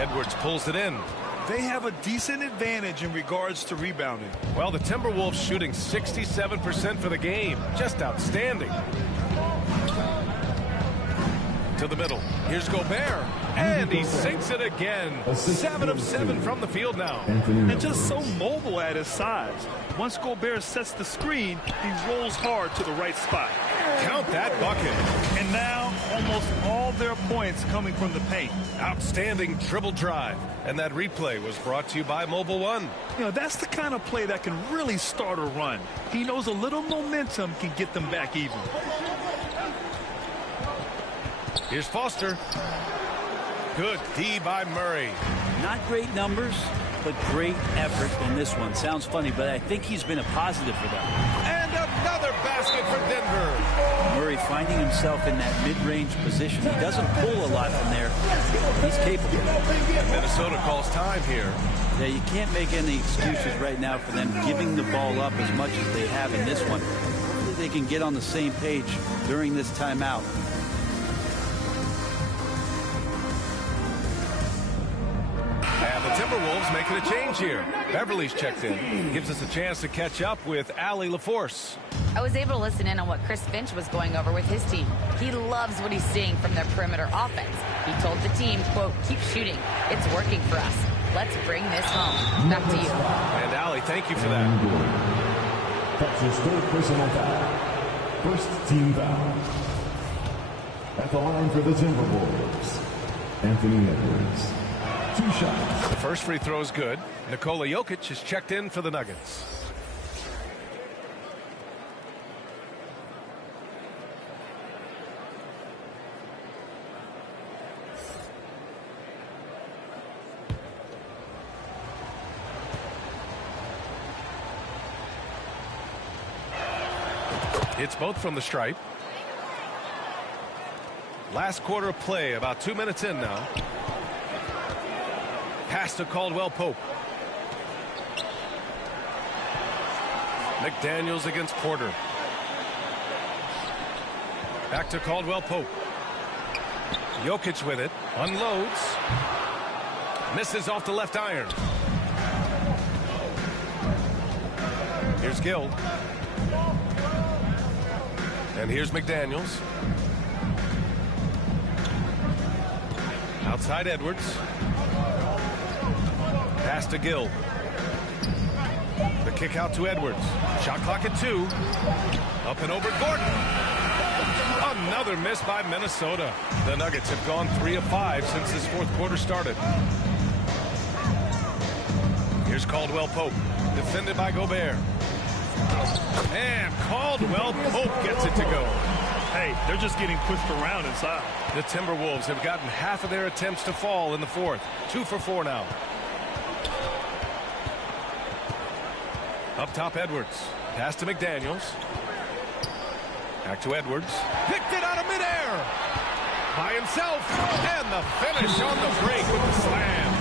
Edwards pulls it in. They have a decent advantage in regards to rebounding. Well, the Timberwolves shooting 67% for the game. Just outstanding. To the middle. Here's Gobert. And he sinks it again. 7 of 7 from the field now. And just so mobile at his size. Once Gobert sets the screen, he rolls hard to the right spot. Count that bucket. And now, almost all their points coming from the paint. Outstanding dribble drive. And that replay was brought to you by Mobile One. You know, that's the kind of play that can really start a run. He knows a little momentum can get them back even. Here's Foster. Good D by Murray. Not great numbers, but great effort in this one. Sounds funny, but I think he's been a positive for them. And another basket for Denver. Murray finding himself in that mid-range position. He doesn't pull a lot from there. He's capable. Minnesota calls time here. Yeah, you can't make any excuses right now for them giving the ball up as much as they have in this one. Hopefully they can get on the same page during this timeout. And the Timberwolves making a change here. Beverly's checked in. Gives us a chance to catch up with Allie LaForce. I was able to listen in on what Chris Finch was going over with his team. He loves what he's seeing from their perimeter offense. He told the team, quote, keep shooting. It's working for us. Let's bring this home. Back to you. And Allie, thank you for that. That's his third personal foul. First team foul. At the line for the Timberwolves, Anthony Edwards. 2 shots. The first free throw is good. Nikola Jokic is checked in for the Nuggets. It's both from the stripe. Last quarter of play, about 2 minutes in now. Pass to Caldwell Pope. McDaniels against Porter. Back to Caldwell Pope. Jokic with it. Unloads. Misses off the left iron. Here's Gill. And here's McDaniels. Outside Edwards. Pass to Gill. The kick out to Edwards. Shot clock at 2. Up and over Gordon. Another miss by Minnesota. The Nuggets have gone 3 of 5 since this fourth quarter started. Here's Caldwell Pope. Defended by Gobert. And Caldwell Pope gets it to go. Hey, they're just getting pushed around inside. The Timberwolves have gotten half of their attempts to fall in the fourth. 2 for 4 now. Up top, Edwards. Pass to McDaniels. Back to Edwards. Picked it out of midair. By himself. And the finish on the break with the slam.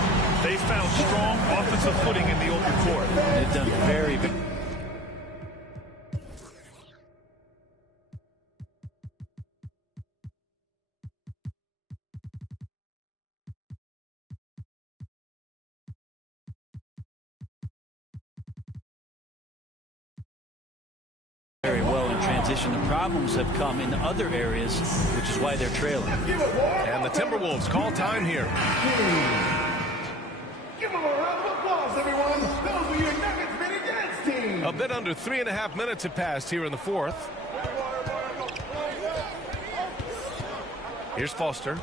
They found strong offensive footing in the open court. They've done very well in transition. The problems have come in other areas, which is why they're trailing. And the Timberwolves call time here. Give them a round of applause, everyone. Those are your Nuggets Mini Dance Team. A bit under 3.5 minutes have passed here in the fourth. Here's Foster.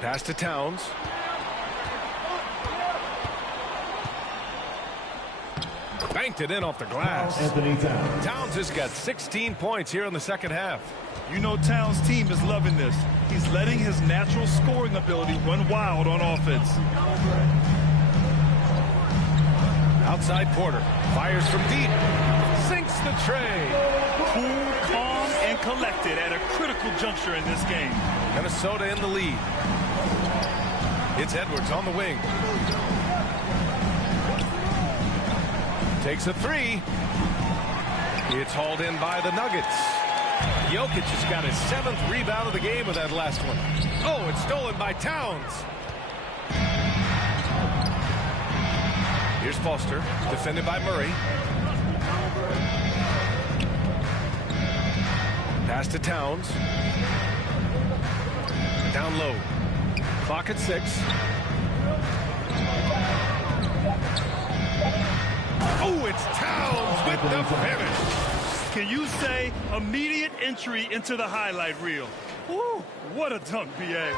Pass to Towns. Banked it in off the glass. Anthony Towns. Towns has got 16 points here in the second half. You know Towns' team is loving this. He's letting his natural scoring ability run wild on offense. Outside Porter. Fires from deep. Sinks the tray. Cool, calm, and collected at a critical juncture in this game. Minnesota in the lead. It's Edwards on the wing. Takes a 3. It's hauled in by the Nuggets. Jokic has got his 7th rebound of the game with that last one. Oh, it's stolen by Towns. Here's Foster, defended by Murray. Pass to Towns. Down low. Clock at 6. Oh, it's Towns with the finish. Can you say immediate entry into the highlight reel? Woo, what a dunk, B.A.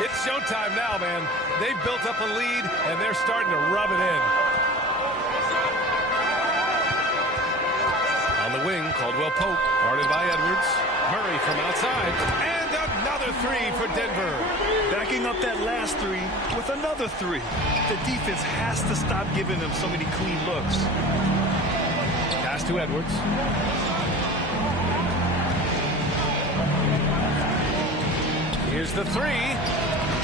It's showtime now, man. They've built up a lead, and they're starting to rub it in. On the wing, Caldwell Pope, guarded by Edwards. Murray from outside, and another 3 for Denver. Backing up that last 3 with another 3. The defense has to stop giving them so many clean looks. Pass to Edwards. Here's the 3.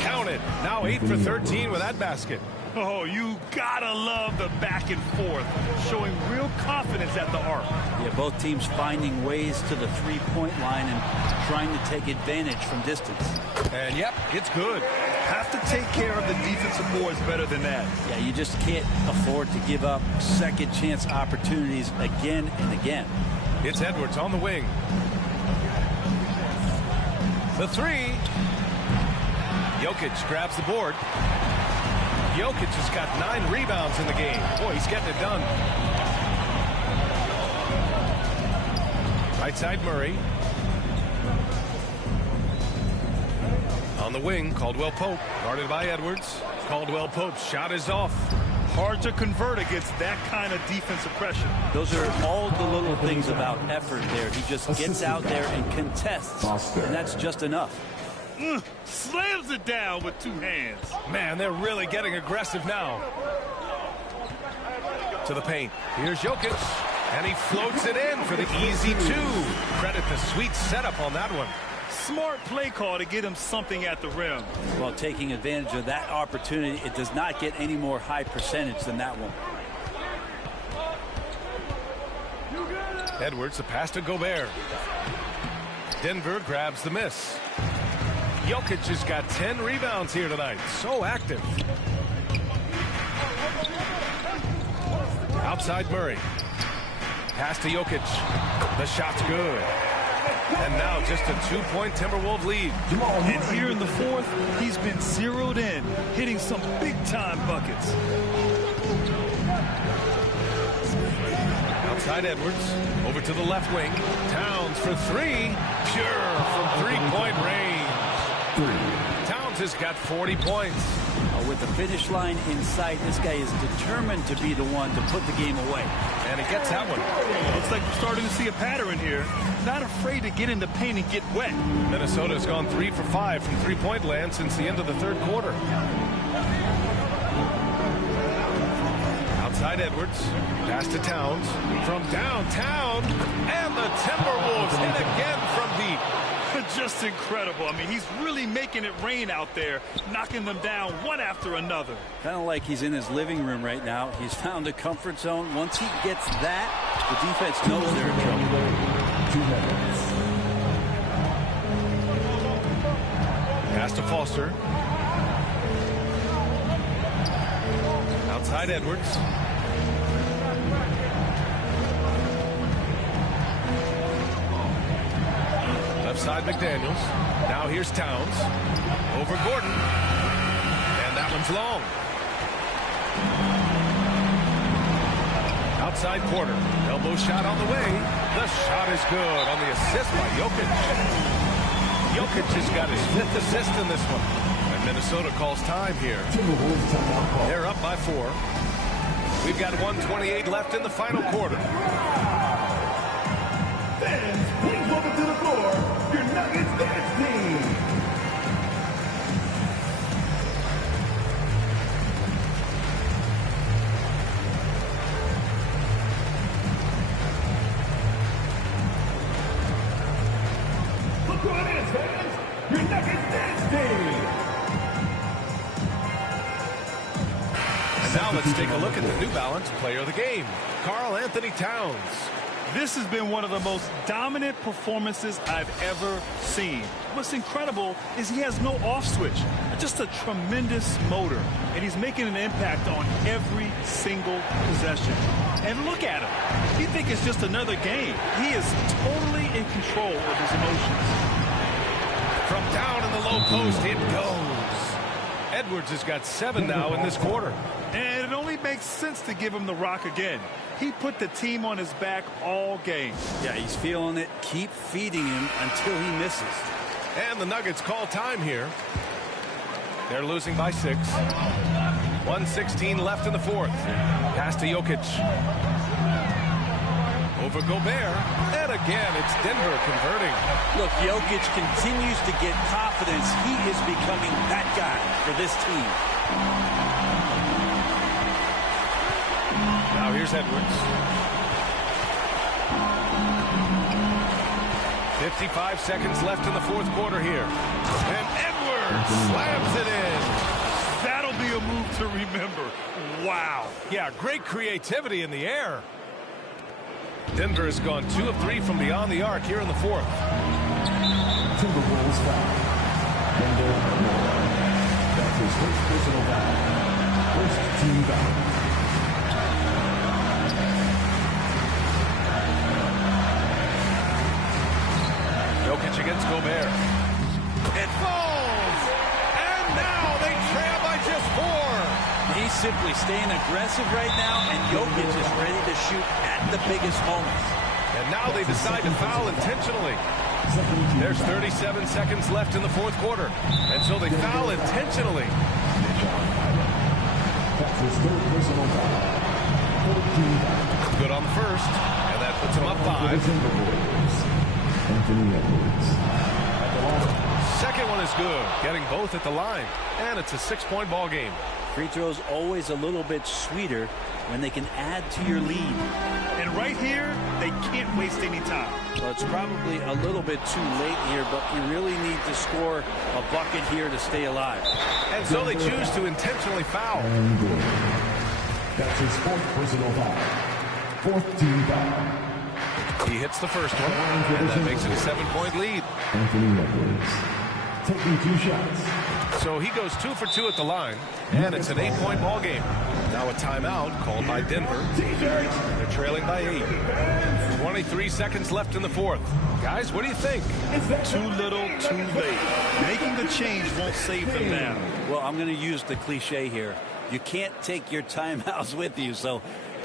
Count it. Now 8 for 13 with that basket. Oh, you gotta love the back and forth, showing real confidence at the arc. Yeah, both teams finding ways to the three-point line and trying to take advantage from distance. And yep, it's good. Have to take care of the defensive boards better than that. Yeah, you just can't afford to give up second chance opportunities again and again. It's Edwards on the wing. The 3. Jokic grabs the board. Jokic has got 9 rebounds in the game. Boy, he's getting it done. Right side Murray. On the wing, Caldwell Pope, guarded by Edwards. Caldwell Pope's shot is off. Hard to convert against that kind of defensive pressure. Those are all the little things about effort there. He just gets out there and contests, and that's just enough. Slams it down with 2 hands. Man, they're really getting aggressive now. To the paint. Here's Jokic. And he floats it in for the easy 2. Credit the sweet setup on that one. Smart play call to get him something at the rim. Well, taking advantage of that opportunity, it does not get any more high percentage than that one. Edwards, a pass to Gobert. Denver grabs the miss. Jokic has got 10 rebounds here tonight. So active. Outside Murray. Pass to Jokic. The shot's good. And now just a 2-point Timberwolves lead. And here in the fourth, he's been zeroed in, hitting some big-time buckets. Outside Edwards. Over to the left wing. Towns for three. Pure from three-point range. Towns has got 40 points. With the finish line in sight, this guy is determined to be the one to put the game away. And he gets that one. Looks like we're starting to see a pattern here. Not afraid to get in the paint and get wet. Minnesota's gone 3 for 5 from three-point land since the end of the third quarter. Outside Edwards. Pass to Towns. From downtown. And the Timberwolves hit again from deep. Just incredible. I mean, he's really making it rain out there, knocking them down one after another. Kind of like he's in his living room right now. He's found a comfort zone. Once he gets that, the defense knows they're in trouble. 2 minutes. Pass to Foster. Outside Edwards. Left side McDaniels. Now here's Towns. Over Gordon. And that one's long. Outside Porter. Elbow shot on the way. The shot is good on the assist by Jokic. Jokic has got his 5th assist in this one. And Minnesota calls time here. They're up by 4. We've got 1:28 left in the final quarter. Fans, please welcome to the floor your Nuggets dance team. Look who it is, fans! Your Nuggets dance team. And now let's take a look at the New Balance player of the game, Karl Anthony Towns. This has been one of the most dominant performances I've ever seen. What's incredible is he has no off switch, just a tremendous motor, and he's making an impact on every single possession. And look at him. You think it's just another game. He is totally in control of his emotions. From down in the low post, it goes. Edwards has got 7 now in this quarter. And it only makes sense to give him the rock again. He put the team on his back all game. Yeah, he's feeling it. Keep feeding him until he misses. And the Nuggets call time here. They're losing by 6. 1:16 left in the fourth. Pass to Jokic. Over Gobert. And again, it's Denver converting. Look, Jokic continues to get confidence. He is becoming that guy for this team. Now here's Edwards. 55 seconds left in the fourth quarter here. And Edwards slams it in. That'll be a move to remember. Wow. Yeah, great creativity in the air. Denver has gone 2 of 3 from beyond the arc here in the fourth. Timberwolves foul. Wendell Moore. That's his first personal foul. First team foul. Jokic against Gobert. It falls! And now they trail by just 4. He's simply staying aggressive right now, and Jokic is ready to shoot at the biggest moments. And now they decide to foul intentionally. There's 37 seconds left in the fourth quarter. And so they foul intentionally. That's his third personal foul. 14 fouls. Good on the first. And that puts him up 5. Anthony Edwards. Second one is good. Getting both at the line. And it's a 6-point ball game. Free throws always a little bit sweeter when they can add to your lead. And right here, they can't waste any time. Well, it's probably a little bit too late here, but you really need to score a bucket here to stay alive. And so they choose to intentionally foul. And good. That's his fourth personal foul. Fourth team foul. He hits the first one, and that makes it a 7-point lead. Anthony Edwards taking 2 shots. So he goes 2 for 2 at the line, and it's an 8-point ball game. Now a timeout called by Denver. They're trailing by 8. 23 seconds left in the fourth. Guys, what do you think? Too little, too late. Making the change won't save them now. Well, I'm going to use the cliche here. You can't take your timeouts with you, so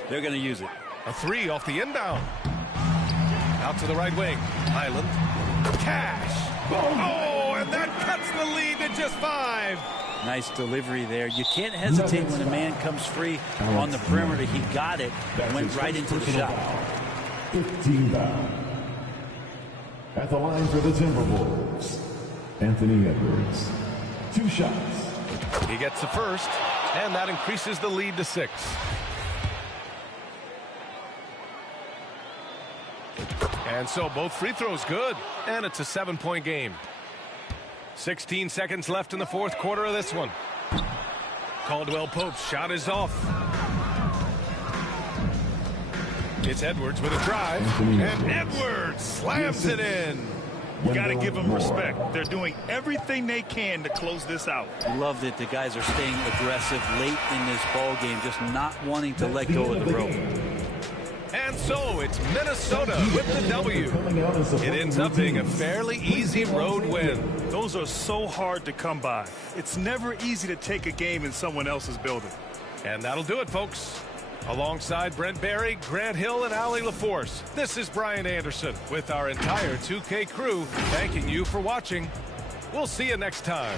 they're going to use it. A 3 off the inbound. Out to the right wing. Highland. Cash. Oh, and that cuts the lead to just 5. Nice delivery there. You can't hesitate when a man comes free on the perimeter. He got it and went right into the shot. 15 foul. At the line for the Timberwolves, Anthony Edwards. 2 shots. He gets the first, and that increases the lead to 6. And so both free throws good, and it's a 7-point game. 16 seconds left in the fourth quarter of this one. Caldwell Pope's shot is off. It's Edwards with a drive, and Edwards slams it in. You got to give them respect. They're doing everything they can to close this out. Love that the guys are staying aggressive late in this ball game, just not wanting to let go of the rope. And so it's Minnesota with the W. It ends up being a fairly easy road win. Those are so hard to come by. It's never easy to take a game in someone else's building. And that'll do it, folks. Alongside Brent Barry, Grant Hill, and Allie LaForce, this is Brian Anderson with our entire 2K crew thanking you for watching. We'll see you next time.